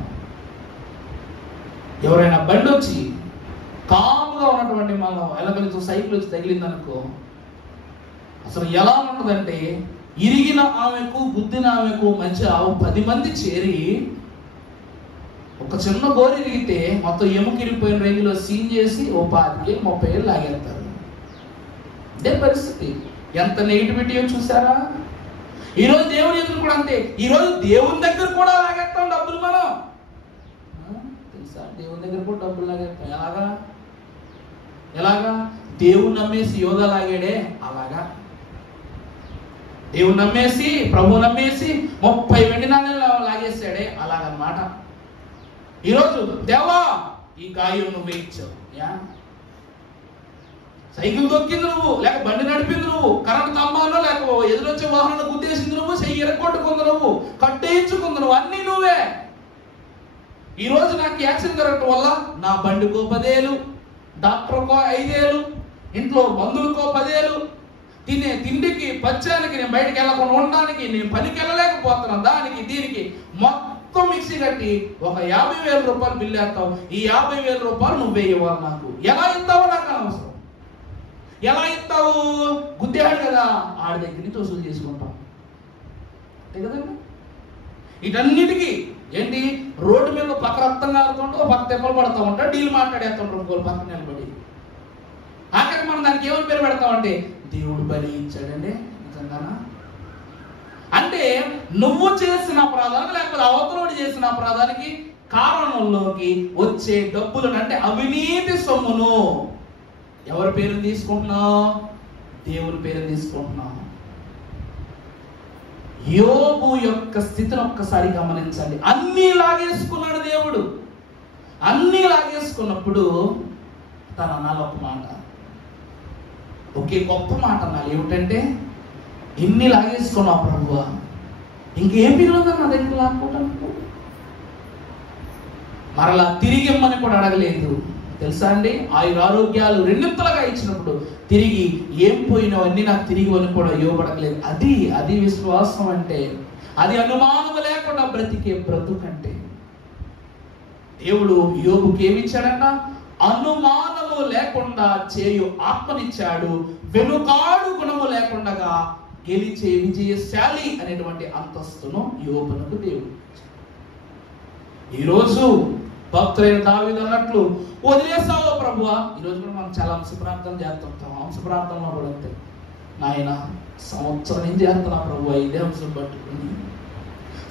ఎవరైనా బండి వచ్చి కాముగా ఉన్నటువంటి మనం ఎలగలితో సైకిల్ వచ్చి తగిలిందనుకో, అసలు ఎలా ఉంటుందంటే, ఇరిగిన ఆమెకు గుద్దిన ఆమెకు మధ్య 10 మంది చేరి ఒక చిన్న గోరు ఇరిగితే మొత్తం ఎముకిరిగిపోయిన రేంజ్లో సీన్ చేసి 25-30 ఏళ్ళు లాగేస్తారు. అదే పరిస్థితి. ఎంత నెగిటివిటీయో చూసారా? ఈరోజు దేవుని ఎదురు కూడా అంతే. ఈరోజు దేవుని దగ్గర కూడా లాగేస్తాం డబ్బులు. మనం తెలుసా, దేవుని దగ్గర కూడా డబ్బులు లాగేస్తాం. ఎలాగా? దేవుని నమ్మేసి యోధ లాగాడే అలాగా. దేవుని నమ్మేసి, ప్రభు నమ్మేసి 30 వెండి నాణ్యాలు లాగేసాడే అలాగనమాట. ఈరోజు దేవా ఈ గాయం నువ్వే ఇచ్చావు. సైకిల్ తొక్కింది నువ్వు, లేక బండి నడిపింది నువ్వు, కరెంట్ స్తంభాల్లో లేక ఎదురొచ్చే వాహనాన్ని గుద్దేసింది నువ్వు, చెయ్యి ఎరగొట్టుకుంది నువ్వు, కట్టేయించుకుంది నువ్వు, అన్నీ నువ్వే. ఈ రోజు నాకు యాక్సిడెంట్ జరగటం వల్ల నా బండికో 10 ఏళ్ళు, డాక్టర్కో 5 ఏళ్ళు, ఇంట్లో బంధువులకో 10 ఏళ్ళు, తినే తిండికి పచ్చానికి, నేను బయటకు వెళ్ళకుండా ఉండడానికి, నేను పనికి వెళ్ళలేకపోతున్నాను, దానికి దీనికి మొత్తం మిక్సీ కట్టి ఒక 50,000 రూపాయలు బిల్లు వేస్తావు. ఈ 50,000 రూపాయలు నువ్వే ఇవ్వాలి నాకు. ఎలా ఇస్తావో నాకు అనవసరం. ఎలా ఇస్తావు? గుద్దేవాడు కదా, ఆడి దగ్గర నుంచి వసూలు చేసుకుంటాం. అంతే కదండి. వీటన్నిటికీ ఏంటి, రోడ్డు మీద పక్క రక్తం కారుతుంటే పక్క దెబ్బలు పడతా ఉంటా, డీల్ మాట్లాడేస్తుంటారు ఇంకో పక్క నిలబడి. ఆఖరికి మనం దానికి ఏమని పేరు పెడతామంటే దేవుడు బలి ఇచ్చాడండి. నిజంగానా? అంటే నువ్వు చేసిన అపరాధానికి లేకపోతే అవతలోడు చేసిన అపరాధానికి కారణంలోకి వచ్చే డబ్బులను, అంటే అవినీతి సొమ్మును ఎవరి పేరుని తీసుకుంటున్నావు? దేవుని పేరుని తీసుకుంటున్నావు. యోబు యొక్క స్థితిని ఒక్కసారి గమనించండి. అన్నీ లాగేసుకున్నాడు దేవుడు. అన్నీ లాగేసుకున్నప్పుడు తన అనాలి ఒక మాట, ఒకే గొప్ప మాట అనాలి. ఏమిటంటే, ఎన్ని లాగేసుకున్నావు ప్రభువా, ఇంకేం మిగిలిందా నా దగ్గర లాక్కోవడానికి? మరలా తిరిగి ఇమ్మని కూడా అడగలేదు. తెలుసా అండి, ఆరోగ్యాలు రెండింతలుగా ఇచ్చినప్పుడు తిరిగి ఏం పోయినవన్నీ నాకు తిరిగి అని కూడా ఇవ్వబడలేదు. అది విశ్వాసం అంటే. అది అనుమానము లేకుండా బ్రతికే బ్రతుకంటే. దేవుడు యోబుకి ఏమిచ్చాడంట? అనుమానము లేకుండా చేయు ఆత్మనిచ్చాడు, వెనుకాడు గుణము లేకుండా గెలిచే విజయశాలి అనేటువంటి అంతస్తును యోబునకు దేవుడు. ఈరోజు భక్తులైన దావీదు అన్నట్లు వదిలేసావో ప్రభువా. ఈరోజు కూడా మనం చాలా అంశ ప్రార్థన చేస్తుంటాం. అంశ ప్రార్థనలో కూడా అంతే, నాయన సంవత్సరం నుంచి చేస్తున్నా ప్రభువా, ఇదే అంశం పట్టుకుని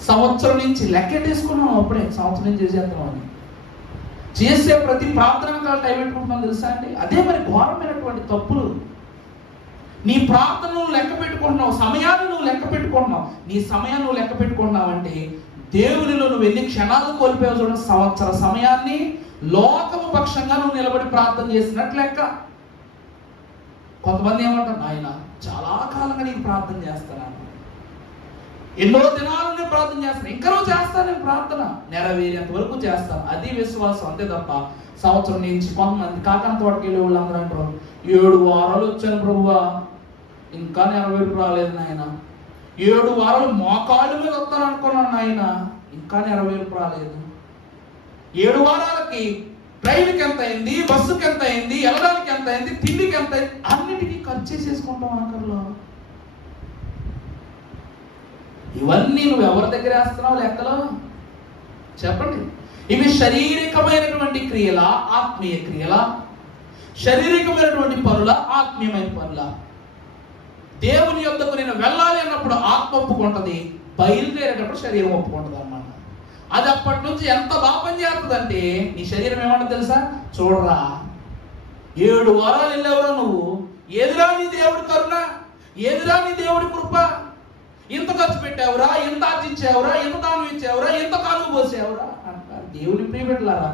సంవత్సరం నుంచి లెక్కెట్టేసుకున్నాం. అప్పుడే సంవత్సరం నుంచి చేసేద్దాం అని చేసే ప్రతి ప్రార్థన కాల టైం పెట్టుకుంటున్నాం. తెలుసా అండి, అదే మరి ఘోరమైనటువంటి తప్పులు. నీ ప్రార్థన నువ్వు లెక్క పెట్టుకుంటున్నావు, సమయాన్ని నువ్వు లెక్క పెట్టుకుంటున్నావు. నీ సమయాన్ని నువ్వు లెక్క పెట్టుకుంటున్నావు అంటే దేవునిలో నువ్వు ఎన్ని క్షణాలు కోల్పోయావు చూడండి. సంవత్సర సమయాన్ని లోకము పక్షంగా నువ్వు నిలబడి ప్రార్థన చేసినట్లు లెక్క. కొంతమంది ఏమంటారు, నాయన చాలా కాలంగా నీకు ప్రార్థన చేస్తాను, ఎన్నో దినాలు నేను ప్రార్థన చేస్తాను, ఇంకా నువ్వు చేస్తాను, నేను ప్రార్థన నెరవేరేంత వరకు చేస్తాను. అది విశ్వాసం. అంతే తప్ప సంవత్సరం నుంచి కొంతమంది కాకంత తోటకి వెళ్ళే వాళ్ళు అందరూ అంటారు, 7 వారాలు వచ్చాను ప్రభువా, ఇంకా నెరవేర్పు రాలేదు నాయన. 7 వారాలు మోకాళ్ళ మీద వస్తాను అనుకున్నాను నాయన, ఇంకా నెరవేర్పు రాలేదు. 7 వారాలకి ట్రైన్కి ఎంత అయింది, బస్సుకి ఎంత అయింది, వెళ్ళడానికి ఎంత అయింది, తిండికి ఎంత అయింది, అన్నిటికీ ఖర్చు చేసేసుకుంటాం ఆఖరిలో. ఇవన్నీ నువ్వు ఎవరి దగ్గర వేస్తున్నావు లెక్కలో చెప్పండి. ఇవి శారీరకమైనటువంటి క్రియల, ఆత్మీయ క్రియల? శారీరకమైనటువంటి పనుల, ఆత్మీయమైన పనుల? దేవుని యొద్దకు నేను వెళ్ళాలి అన్నప్పుడు ఆత్మ ఒప్పుకుంటది, బయలుదేరేటప్పుడు శరీరం ఒప్పుకుంటది అన్నమాట. అది అప్పటి నుంచి ఎంత బాగా పనిచేస్తుందంటే నీ శరీరం ఏమంటుంది తెలుసా? చూడరా, 7 వారాలు వెళ్ళేవరా నువ్వు, ఏదిరా నీ దేవుడి కరుణ, ఏదిరా నీ దేవుడి కృప, ఎంత ఖర్చు పెట్టావురా, ఎంత ఆర్జించావురా, ఎంత దానం ఇచ్చావురా, ఎంత కాలు పోసావురా అంటారు. దేవుని ప్రియబిడ్డలారా,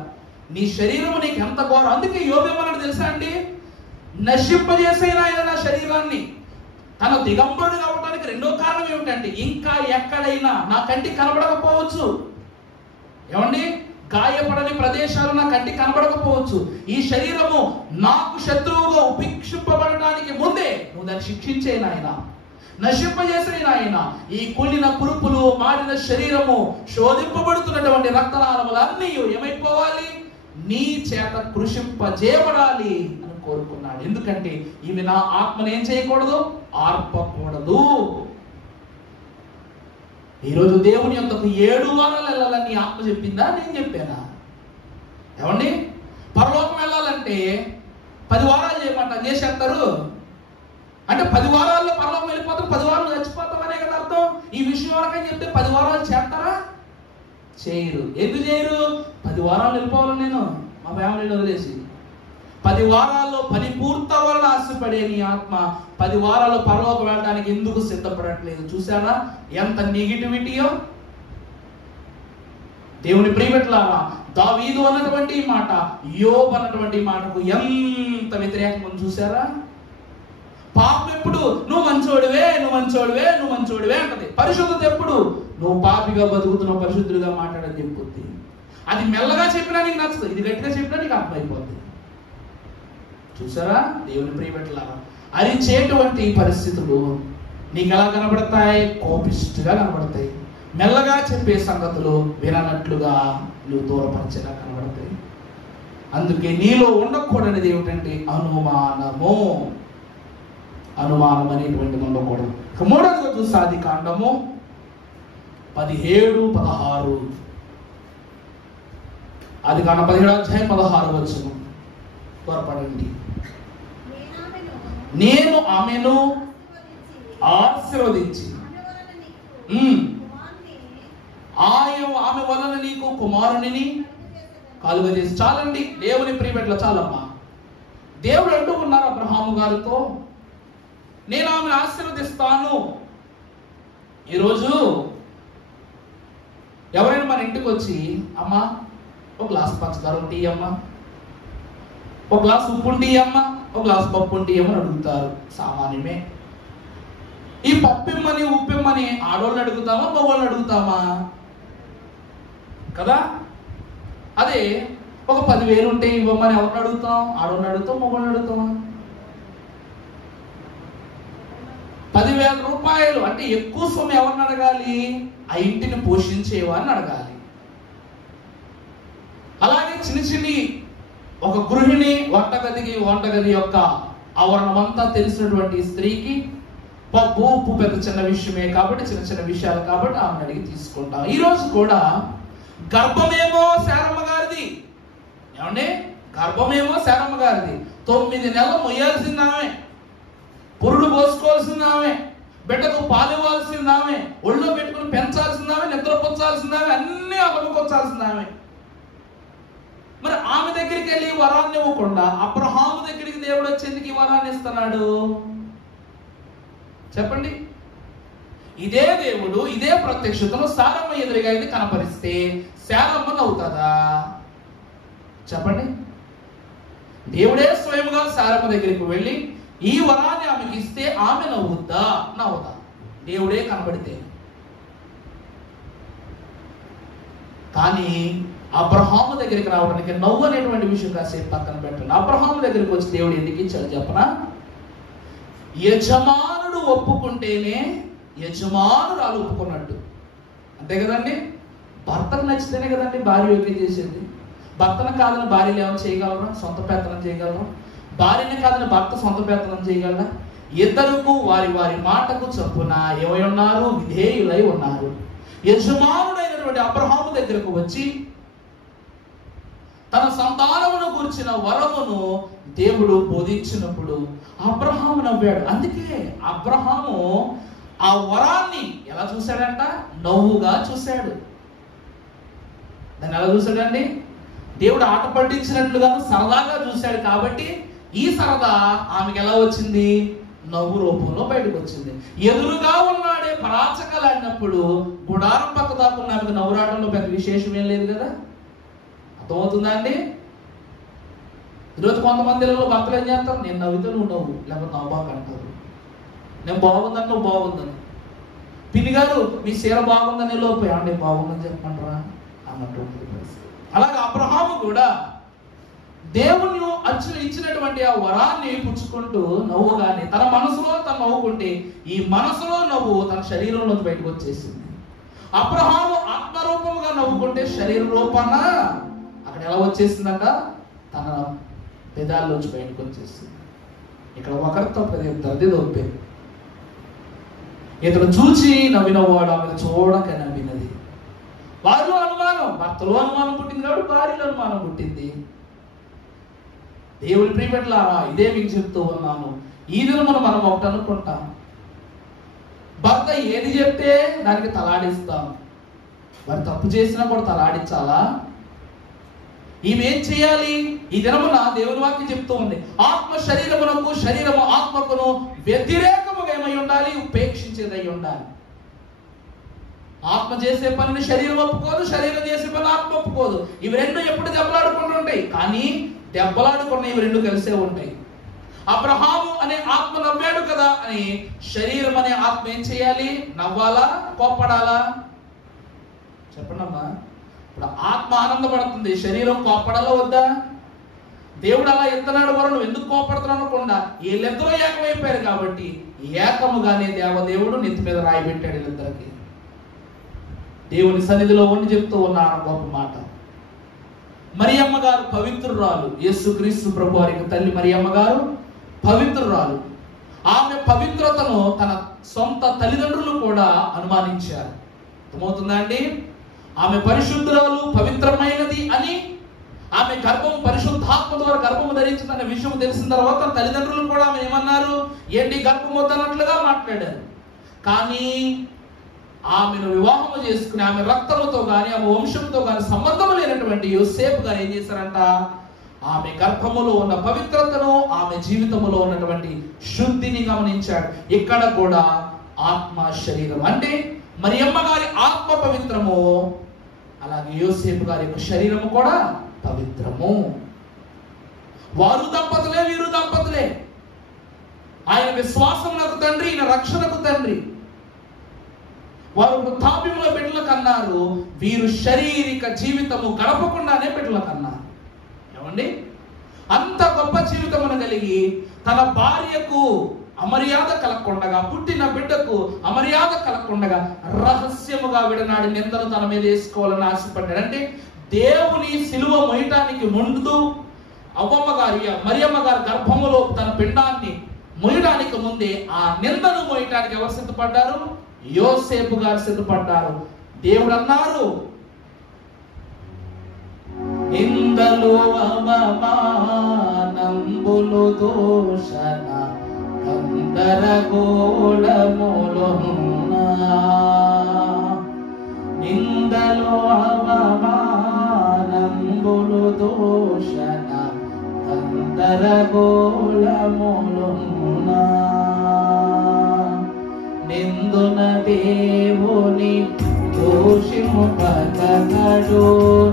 నీ శరీరం నీకు ఎంత ఘోరం. అందుకే యోబు ఏమన్నాడు తెలుసా అండి, నశింపజేసేన ఆయన నా శరీరాన్ని. తన దిగంబరుడు కావడానికి రెండో కారణం ఏమిటంటే, ఇంకా ఎక్కడైనా నా కంటికి కనబడకపోవచ్చు. ఏమండి, గాయపడని ప్రదేశాలు నా కంటికి కనబడకపోవచ్చు. ఈ శరీరము నాకు శత్రువుగా ఉపేక్షింపబడడానికి ముందే నువ్వు దాన్ని శిక్షించేన ఆయన, నశింపజేసిన ఆయన. ఈ కుళ్ళిన కురుపులు, మాడిన శరీరము, శోధింపబడుతున్నటువంటి రక్తనాళములన్నీ ఏమైపోవాలి? నీ చేత కృషింపజేయబడాలి అని కోరుకున్నాడు. ఎందుకంటే ఇవి నా ఆత్మను ఏం చేయకూడదు? ఆర్పకూడదు. ఈరోజు దేవుని యొక్కకు 7 వారాలు వెళ్ళాలని నీ ఆత్మ చెప్పిందా, నేను చెప్పానా? ఏమండి, పరలోకం వెళ్ళాలంటే 10 వారాలు చేయమంట, చేసేస్తారు. అంటే 10 వారాల్లో పరలోకం వెళ్ళిపోతాం, 10 వారాలు చచ్చిపోతాం అనే కదా అర్థం. ఈ విషయం వరకని చెప్తే 10 వారాలు చేస్తారా? చేయరు. ఎందుకు చేయరు? 10 వారాలు వెళ్ళిపోవాలి నేను మా ఫ్యామిలీని వదిలేసి. 10 వారాల్లో పని పూర్తవ్వాలని ఆశపడే నీ ఆత్మ 10 వారాలు పరలోకం వెళ్ళడానికి ఎందుకు సిద్ధపడట్లేదు? చూసారా ఎంత నెగిటివిటీయో. దేవుని ప్రియబిడ్డలారా, దావీదు అన్నటువంటి మాట, యోబు అన్నటువంటి మాటకు ఎంత వ్యతిరేకం చూసారా? పాపం ఎప్పుడు నువ్వు మంచోడివే, నువ్వు మంచోడివే, నువ్వు మంచోడివే అంటది. పరిశుద్ధత ఎప్పుడు నువ్వు పాపిగా బతుకుతున్నావు, పరిశుద్ధులుగా మాట్లాడని చెప్పుద్ది. అది మెల్లగా చెప్పినా నీకు నచ్చదు, ఇది గట్టిగా చెప్పినా నీకు అర్థమైపోద్ది. చూసారా దేవుని ప్రియబిడ్డలారా, అరిచేటువంటి పరిస్థితులు నీకు ఎలా కనబడతాయి? కోపిష్టిగా కనబడతాయి. మెల్లగా చెప్పే సంగతులు విననట్లుగా నువ్వు దూరపరిచేలా కనబడతాయి. అందుకే నీలో ఉండకూడనిది ఏమిటంటే అనుమానము. అనుమానం అనేటువంటి ఉండకూడదు. మూడవదిగా చూస్తే ఆది కాండము 17-16. ఆది కాండం 17:16 త్వరపడండి. నేను ఆమెను ఆశీర్వదించి ఆమె వలన నీకు కుమారునిని కలుగజేసి. చాలండి దేవుని ప్రియబిడ్డలు, చాలమ్మా. దేవుడు అంటూ ఉన్నారు అబ్రహాము గారితో, నేను ఆమెను ఆశీర్వదిస్తాను. ఈరోజు ఎవరైనా మన ఇంటికి వచ్చి, అమ్మా ఒక గ్లాస్ పంచదార ఉంటే అమ్మా, ఒక గ్లాస్ ఉప్పు ఉంటే అమ్మా, ఒక గ్లాస్ పప్పు ఉంటే అని అడుగుతారు. సామాన్యమే. ఈ పప్పు ఇమ్మని ఉప్పు ఇమ్మని ఆడవాళ్ళు అడుగుతామా, మగవాళ్ళు అడుగుతామా? కదా. అదే ఒక 10,000 ఉంటే ఇవ్వమని ఎవరిని అడుగుతాం? ఆడవాళ్ళని అడుగుతాం, మగవాళ్ళని అడుగుతామా? 10,000 రూపాయలు అంటే ఎక్కువ సొమ్ము ఎవరిని అడగాలి? ఆ ఇంటిని పోషించేవారిని అడగాలి. అలాగే చిన్ని ఒక గృహిణి వంటగది యొక్క ఆవరణమంతా తెలిసినటువంటి స్త్రీకి పప్పు ఉప్పు పెద్ద చిన్న విషయమే కాబట్టి, చిన్న విషయాలు కాబట్టి ఆమెను అడిగి తీసుకుంటాం. ఈ రోజు కూడా గర్భమేమో శారమ్మ గారిది. ఏమండి? గర్భమేమో శారమ్మ గారిది. 9 నెలలు మొయ్యాల్సింది ఆమె, పురుడు పోసుకోవాల్సింది ఆమె, బిడ్డకు పాలు ఇవ్వాల్సింది ఆమె, ఒళ్ళో పెట్టుకుని పెంచాల్సింది ఆమె, నిద్రపుచ్చాల్సింది ఆమె, అన్ని అమలుకొచ్చాల్సింది ఆమె. మరి ఆమె దగ్గరికి వెళ్ళి వరాన్ని ఇవ్వకుండా అబ్రహాము దగ్గరికి దేవుడు వచ్చేందుకు ఈ వరాన్ని ఇస్తున్నాడు? చెప్పండి. ఇదే దేవుడు ఇదే ప్రత్యక్షతను శారమ్మ ఎదురుగా ఇది కనపరిస్తే శారమ్మ నవ్వుతుందా? చెప్పండి. దేవుడే స్వయంగా శారమ్మ దగ్గరికి వెళ్ళి ఈ వరాన్ని ఆమెకి ఇస్తే ఆమె నవ్వుద్దా? దేవుడే కనబడితే. కానీ అబ్రహాము దగ్గరికి రావడానికి నవ్వు అనేటువంటి విషయం కాసేపు పక్కన పెట్టండి. అబ్రహాము దగ్గరికి వచ్చి దేవుడు ఎందుకు ఇచ్చాడు చెప్పనా? యజమానుడు ఒప్పుకుంటేనే యజమానురాలు ఒప్పుకున్నట్టు. అంతే కదండి. భర్తకు నచ్చితేనే కదండి భార్య ఓకే చేసేది. భర్తను కాదని భార్యలు ఏమైనా చేయగలరా? సొంత పెత్తనం చేయగలరా? భార్యని కాదని భర్త సొంత పెత్తనం చేయగలరా? ఇద్దరుకు వారి వారి మాటకు చొప్పున ఏమై ఉన్నారు? విధేయులై ఉన్నారు. యజమానుడైనటువంటి అబ్రహాము దగ్గరకు వచ్చి తన సంతానమును గురించిన వరమును దేవుడు బోధించినప్పుడు అబ్రహాము నవ్వాడు. అందుకే అబ్రహాము ఆ వరాన్ని ఎలా చూశాడంట? నవ్వుగా చూశాడు. దాన్ని ఎలా చూశాడండి? దేవుడు ఆట పట్టించినట్లుగా సరదాగా చూశాడు. కాబట్టి ఈ సరదా ఆమెకి ఎలా వచ్చింది? నవ్వు రూపంలో బయటకు వచ్చింది. ఎదురుగా ఉన్నాడే పరాచకాలాడినప్పుడు గుడారం పక్క దాకున్న ఆమెకు నవ్వు రావడంలో పెద్ద విశేషం ఏం లేదు కదా. అర్థమవుతుందా అండి? ఈరోజు కొంతమందిలో భర్తలు ఏం చేస్తారు? నేను నవ్వుతో నువ్వు నవ్వు, లేకపోతే నవ్వు బాగా అంటారు. నేను బాగుందని నువ్వు బాగుందని. పిన్ని గారు మీ చీర బాగుందని లోపు ఏమంటే బాగుందని చెప్పమంటారా అన్నటువంటి పరిస్థితి. అలాగే అబ్రహాము కూడా దేవుని అచ్చులు ఇచ్చినటువంటి ఆ వరాన్ని పుచ్చుకుంటూ నవ్వుగానే తన మనసులో తను నవ్వుకుంటే ఈ మనసులో నవ్వు తన శరీరంలోకి బయటకు వచ్చేసింది. అబ్రహాము ఆత్మరూపముగా నవ్వుకుంటే శరీర రూపాన అక్కడ ఎలా వచ్చేసిందంట? తన పెదాల్లోంచి బయటకు వచ్చేసింది. ఇక్కడ ఒకరితో ఇద్దరిది దొప్పే. ఇతను చూచి నవ్వినవాడు ఆమెను చూడక నవ్వినది. వారిలో అనుమానం, భర్తలో అనుమానం పుట్టింది కాబట్టి భార్యలో అనుమానం పుట్టింది. దేవుని ప్రియబిడ్డలారా, ఇదే మీకు చెప్తూ ఉన్నాను. ఈ దినమున మనం ఒకటి అనుకుంటాం, భర్త ఏది చెప్తే దానికి తలాడిస్తాం. వారు తప్పు చేసినా కూడా తలాడించాలా? ఈమెం చేయాలి? ఈ దినమున దేవుని వాక్యం చెప్తూ ఉంది, ఆత్మ శరీరమునకు శరీరము ఆత్మకును వ్యతిరేకముగా ఏమై ఉండాలి? ఉపేక్షించేదై ఉండాలి. ఆత్మ చేసే పనిని శరీరం ఒప్పుకోదు, శరీరం చేసే పని ఆత్మ ఒప్పుకోదు. ఇవి రెండు ఎప్పుడు దెబ్బలాడుకుంటూ ఉంటాయి. కానీ దెబ్బలాడుకున్న ఇవి రెండు కలిసే ఉంటాయి. అబ్రహాము అనే ఆత్మ నవ్వాడు కదా అని శరీరం అనే ఆత్మ ఏం చేయాలి? నవ్వాలా? కోప్పడాలా? చెప్పండి అమ్మా. ఇప్పుడు ఆత్మ ఆనందపడుతుంది, శరీరం కోప్పడాలా వద్దా? దేవుడు అలా ఎత్తనాడు వరకు నువ్వు ఎందుకు కోపడుతున్నావు అనకుండా వీళ్ళిద్దరూ ఏకమైపోయారు కాబట్టి ఏకముగానే దేవదేవుడు నెత్తి మీద రాయి పెట్టాడు వీళ్ళిద్దరికి. దేవుని సన్నిధిలో ఉండి చెప్తూ ఉన్నాను గొప్ప మాట. మరియమ్మ గారు పవిత్రురాలు. యేసుక్రీస్తు ప్రభు వారికి తల్లి మరియమ్మ గారు పవిత్రురాలు. ఆమె పవిత్రతను తన సొంత తల్లిదండ్రులు కూడా అనుమానించారు. అర్థమవుతుందా అండి? ఆమె పరిశుద్ధురాలు, పవిత్రమైనది అని, ఆమె గర్భం పరిశుద్ధాత్మ ద్వారా గర్భము ధరించిందన్న విషయం తెలిసిన తర్వాత తల్లిదండ్రులు కూడా ఆమె ఏమన్నారు? ఏంటి గర్భం వద్దన్నట్లుగా మాట్లాడారు. కానీ ఆమెను వివాహము చేసుకుని ఆమె రక్తముతో కానీ ఆమె వంశంతో కానీ సంబంధం లేనటువంటి యోసేపు గారు ఏం చేశారంట? ఆమె గర్భములో ఉన్న పవిత్రతను, ఆమె జీవితంలో ఉన్నటువంటి శుద్ధిని గమనించాడు. ఇక్కడ కూడా ఆత్మ శరీరం అంటే మరియమ్మ గారి ఆత్మ పవిత్రము, అలాగే యోసేపు గారి యొక్క శరీరము కూడా పవిత్రము. వారు దంపతులే, వీరు దంపతులే. ఆయన విశ్వాసమునకు తండ్రి, ఈయన రక్షణకు తండ్రి. వారు వృద్ధాప్యంలో బిడ్డలకు అన్నారు, వీరు శారీరక జీవితము గడపకుండానే బిడ్డలకు అన్నారు. ఏమండి? అంత గొప్ప జీవితమును కలిగి తన భార్యకు అమర్యాద కలగకుండగా, పుట్టిన బిడ్డకు అమర్యాద కలగకుండగా రహస్యముగా విడనాడి నిందను తన మీద వేసుకోవాలని ఆశపడ్డాడు. అంటే దేవుని సిలువ మొయ్యటానికి ముందు మరియమ్మ గారి గర్భములో తన పిండాన్ని మొయ్యడానికి ముందే ఆ నిందను మొయ్యటానికి ఎవరు సిద్ధపడ్డారు? యోసేపు గారు సిద్ధపడ్డారు. దేవుడు అన్నారు, నిందలు అవమానంబులు దోషణ గందరగోళములున్నా, నిందలు అవమానంబులు దోషణ గందరగోళములున్నా, నిందున దేవుని దోషింపకడు,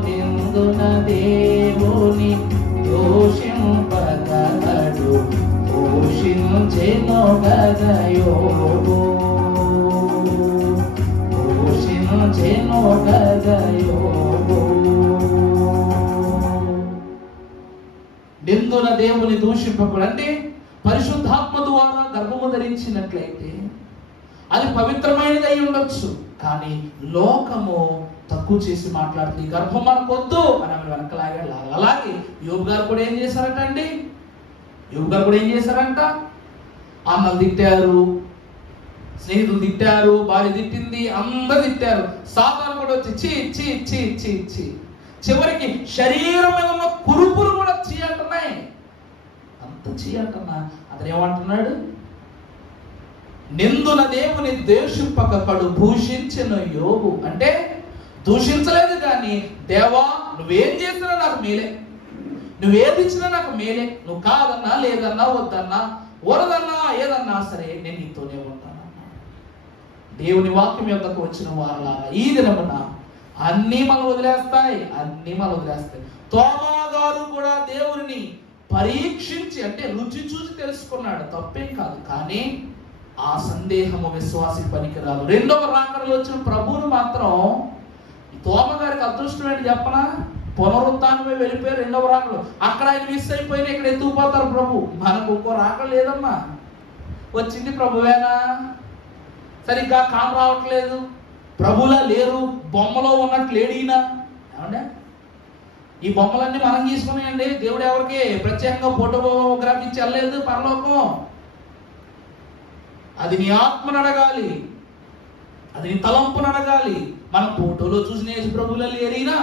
నిందున దేవుని దోషింపకడు, దోషించెను గదయోబు, దోషించెను గదయోబు. నిందున దేవుని దూషింపకుడు అంటే పరిశుద్ధాత్మ ద్వారా గర్భము ధరించినట్లయితే అది పవిత్రమైనది అయి ఉండొచ్చు. కానీ లోకము తక్కువ చేసి మాట్లాడుతుంది, గర్భం మనకొద్దు అని ఆమె వెనకలాగాడు. అలాగే యోబు గారు కూడా ఏం చేశారట అండి? యోబు గారు కూడా ఏం చేశారంట? అన్నలు తిట్టారు, స్నేహితులు తిట్టారు, భార్య తిట్టింది, అందరు తిట్టారు. సాతాను కూడా వచ్చి చీ చీ చీ చీ చీ, చివరికి శరీరం మీద ఉన్న కురుపులు కూడా చీ అంటున్నాయి. అంత చీ అంటున్నా అతను ఏమంటున్నాడు? నిందున దేవుని దేశింపకడు భూషించిన యోబు. అంటే దూషించలేదు కానీ, దేవా నువ్వేం చేసినా నాకు మేలే, నువ్వేది ఇచ్చినా నాకు మేలే, నువ్వు కాదన్నా, లేదన్నా, వద్దన్నా, వరదన్నా, ఏదన్నా సరే నేను నీతోనే ఉంటాను. దేవుని వాక్యం యొక్కకు వచ్చిన వారలాగా ఈ దినమున అన్నీ మనం వదిలేస్తాయి, అన్నీ మనం వదిలేస్తాయి. తోమా గారు కూడా దేవుని పరీక్షించి అంటే రుచి చూసి తెలుసుకున్నాడు, తప్పేం కాదు. కానీ ఆ సందేహము విశ్వాసి పనికిరాదు. రెండవ రాకడలో వచ్చిన ప్రభువును మాత్రం తోమ గారికి అదృష్టం ఏంటి చెప్పనా? పునరుత్థానమే వెళ్ళిపోయి రెండవ రాకలు అక్కడ ఆయన మిస్ అయిపోయినా ఇక్కడ ఎత్తుకుపోతారు ప్రభు. మనకు ఇంకో రాకడ లేదమ్మా. వచ్చింది ప్రభువేనా, సరిగ్గా కాం రావట్లేదు, ప్రభులా లేరు, బొమ్మలో ఉన్నట్లు లేడీనా. ఏమంటే ఈ బొమ్మలన్నీ మనం తీసుకున్నాయండి. దేవుడు ఎవరికి ప్రత్యేకంగా ఫోటోగ్రాఫీ ఇచ్చి వెళ్ళలేదు పరలోకం. అది నీ ఆత్మను అడగాలి, అది నీ తలంపును అడగాలి. మనం ఫోటోలో చూసిన యేసు ప్రభువులో లేరీనా,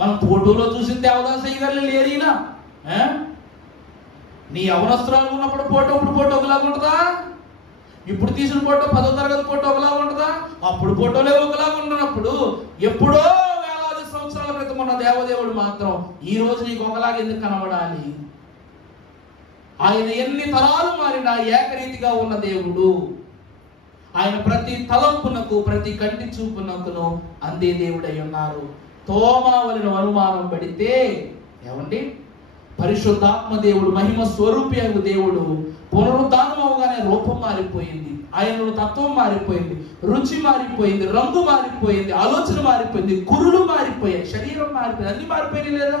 మనం ఫోటోలో చూసిన దేవదాసయ్య గారు లేరీనా? నీ యవనస్తురాలు ఉన్నప్పుడు ఫోటో ఇప్పుడు ఫోటో ఒకలాగా ఉంటుందా? ఇప్పుడు తీసిన ఫోటో 10వ తరగతి ఫోటో ఒకలాగా ఉంటుందా? అప్పుడు ఫోటోలే ఒకలాగా ఉంటున్నప్పుడు ఎప్పుడో వేలాది సంవత్సరాల క్రితం ఉన్న దేవదేవుడు మాత్రం ఈ రోజు నీకు ఒకలాగా ఎందుకు కనబడాలి? ఆయన ఎన్ని తరాలు మారినా ఏకరీతిగా ఉన్న దేవుడు. ఆయన ప్రతి తలంపునకు, ప్రతి కంటి చూపునకును అందే దేవుడై ఉన్నారు. తోమా వలన అనుమానం పడితే ఏమండి, పరిశుద్ధాత్మ దేవుడు, మహిమ స్వరూపి అయిన దేవుడు పునరుద్ధానం అవగానే రూపం మారిపోయింది, ఆయనలో తత్వం మారిపోయింది, రుచి మారిపోయింది, రంగు మారిపోయింది, ఆలోచన మారిపోయింది, కురులు మారిపోయాయి, శరీరం మారిపోయింది, అన్ని మారిపోయినాయి లేదా?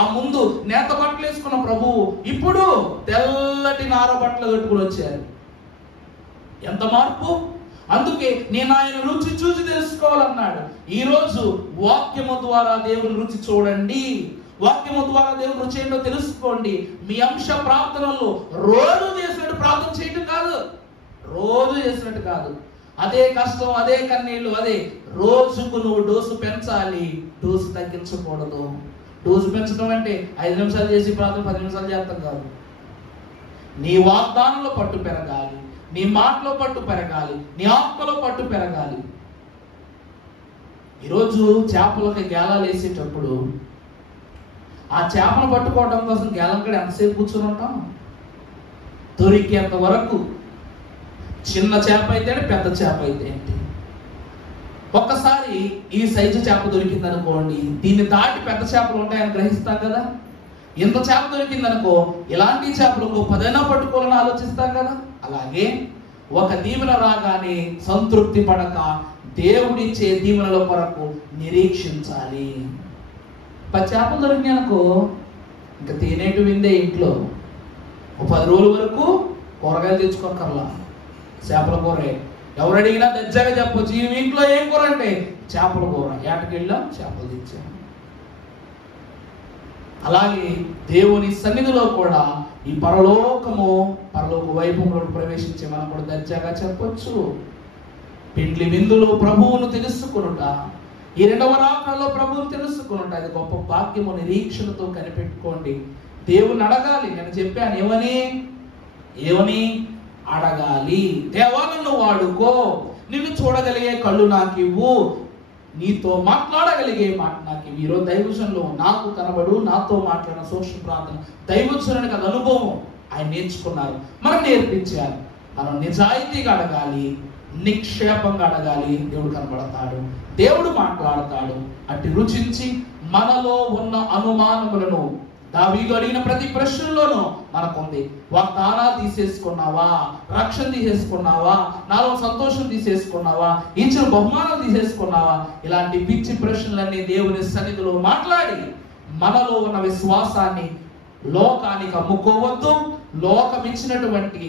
ఆ ముందు నేత బట్టలు వేసుకున్న ప్రభువు ఇప్పుడు తెల్లటి నార బట్టలు కట్టుకుని వచ్చారు. ఎంత మార్పు! అందుకే నేను ఆయన రుచి చూసి తెలుసుకోవాలన్నాడు. ఈరోజు వాక్యము ద్వారా దేవుని రుచి చూడండి. వాక్యము ద్వారా దేవుని రుచి ఏంటో తెలుసుకోండి. మీ అంశ ప్రార్థనలో రోజు చేసినట్టు ప్రార్థన చేయటం కాదు, రోజు చేసినట్టు కాదు. అదే కష్టం, అదే కన్నీళ్ళు, అదే రోజుకు నువ్వు డోసు పెంచాలి, డోసు తగ్గించకూడదు. డోసు పెంచడం అంటే 5 నిమిషాలు చేసి ప్రార్థన 10 నిమిషాలు చేస్తాం కాదు. నీ వాగ్దానంలో పట్టు పెరగాలి, నీ మాటలో పట్టు పెరగాలి, నీ ఆత్మలో పట్టు పెరగాలి. ఈరోజు చేపలకి గేలాలు వేసేటప్పుడు ఆ చేపను పట్టుకోవడం కోసం గేలం కూడా ఎంతసేపు కూర్చొని ఉంటాం? దొరికేంత వరకు. చిన్న చేప అయితే పెద్ద చేప అయితే ఏంటి, ఒక్కసారి ఈ సైజు చేప దొరికింది అనుకోండి, దీన్ని దాటి పెద్ద చేపలు ఉంటాయని గ్రహిస్తాం కదా. ఇంత చేప దొరికింది అనుకో, ఇలాంటి చేపలు 10 పట్టుకోవాలని ఆలోచిస్తాం కదా. అలాగే ఒక దీవెన రాగానే సంతృప్తి పడక దేవుడిచ్చే దీవెనల కొరకు నిరీక్షించాలి. 10 చేపలు దొరికినాయి అనుకో, ఇంకా తినేటి విందే ఇంట్లో. 10 రోజుల వరకు కూరగాయలు తెచ్చుకోకర్లా, చేపల కూరే. ఎవరు అడిగినా దర్జాగా చెప్పొచ్చు, ఈ ఇంట్లో ఏం కూర అంటే చేపల కూర. ఏటకెళ్ళాం, చేపలు తెచ్చాం. అలాగే దేవుని సన్నిధిలో కూడా ఈ పరలోక వైభవంలో ప్రవేశించి మనం కూడా దర్జాగా చెప్పొచ్చు. పిండ్లి విందులో ప్రభువును తెలుసుకునుట, ఈ 2వ రాకడలో ప్రభువును తెలుసుకునుట, అది గొప్ప భాగ్యము. నిరీక్షణతో కనిపెట్టుకోండి. దేవుని అడగాలి. నేను చెప్పాను ఏమని అడగాలి. దేవా నన్ను వాడుకో, నిన్ను చూడగలిగే కళ్ళు నాకు ఇవ్వు, నీతో మాట్లాడగలిగే మాట నాకు ఇవ్వు. ఈరోజు దైవజనులు నాకు కనబడు, నాతో మాట్లాడిన సూక్ష్మ ప్రార్థన దైవజనునికి అది అనుభవం ఆయన నేర్చుకున్నారు, మనం నేర్పించారు. మనం నిజాయితీగా అడగాలి, నిక్షేపంగా అడగాలి. దేవుడు కనబడతాడు, దేవుడు మాట్లాడతాడు. అట్టి రుచించి మనలో ఉన్న అనుమానములను, దావీదు అడిగిన ప్రతి ప్రశ్నలోనూ మనకుంది. వాగ్దానాలు తీసేసుకున్నావా, రక్షణ తీసేసుకున్నావా, నాలో సంతోషం తీసేసుకున్నావా, ఇచ్చిన బహుమానాలు తీసేసుకున్నావా, ఇలాంటి పిచ్చి ప్రశ్నలన్నీ దేవుని సన్నిధిలో మాట్లాడి మనలో ఉన్న విశ్వాసాన్ని లోకానికి అమ్ముకోవద్దు. లోకం ఇచ్చినటువంటి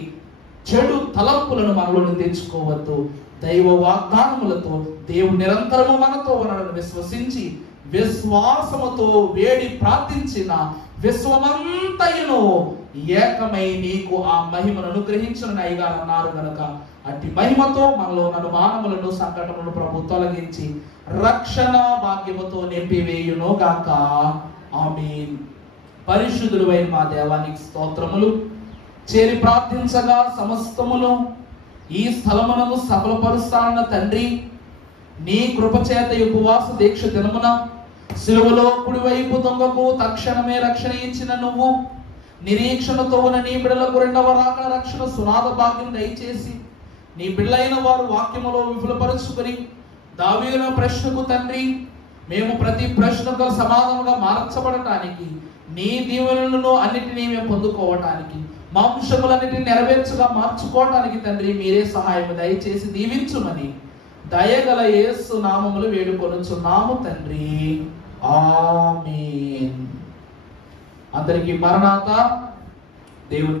చెడు తలంపులను మనలోని తెచ్చుకోవద్దు. దైవ వాగ్దానములతో దేవుడు నిరంతరము మనతో ఉన్నాడని విశ్వసించి విశ్వాసముతో వేడి ప్రార్థించిన విశ్వమంతయును ఏకమై నీకు ఆ మహిమను అనుగ్రహించునని అయ్యగారు అన్నారు గనుక అట్టి మహిమతో మనలో అనుమానములను, సంకటములను ప్రభు తొలగించి రక్షణ భాగ్యముతో నింపివేయును గాక. ఆమేన్. పరిశుద్ధుడైన మా దేవానికి స్తోత్రములు. చేరి ప్రార్థించగా సమస్తమును ఈ స్థలమునకు సఫలపరుస్తానన్న తండ్రి, నీ కృపచేత ఉపవాస దీక్ష దినమున సిలువలో కుడివైపు దొంగకు తక్షణమే రక్షణ ఇచ్చిన నువ్వు, నిరీక్షణతో ఉన్న నీ బిడ్డలకు 2వ రాకడ రక్షణ సునాద భాగ్యం దయచేసి నీ బిడ్డలైన వారు వాక్యములో విఫలపరుచుకొని దావీదు ప్రశ్నకు తండ్రి, మేము ప్రతి ప్రశ్నకు సమాధానంగా మార్చబడటానికి, నీ దీవెనలను అన్నిటినీ మేము పొందుకోవటానికి, మాంసములన్నిటిని నెరవేర్చగా మార్చుకోవటానికి తండ్రి మీరే సహాయం దయచేసి దీవించుమని దయగల యేసు నామములు వేడుకొనుచున్నాము తండ్రి. ఆమేన్. అందరికీ మరణాత. దేవుని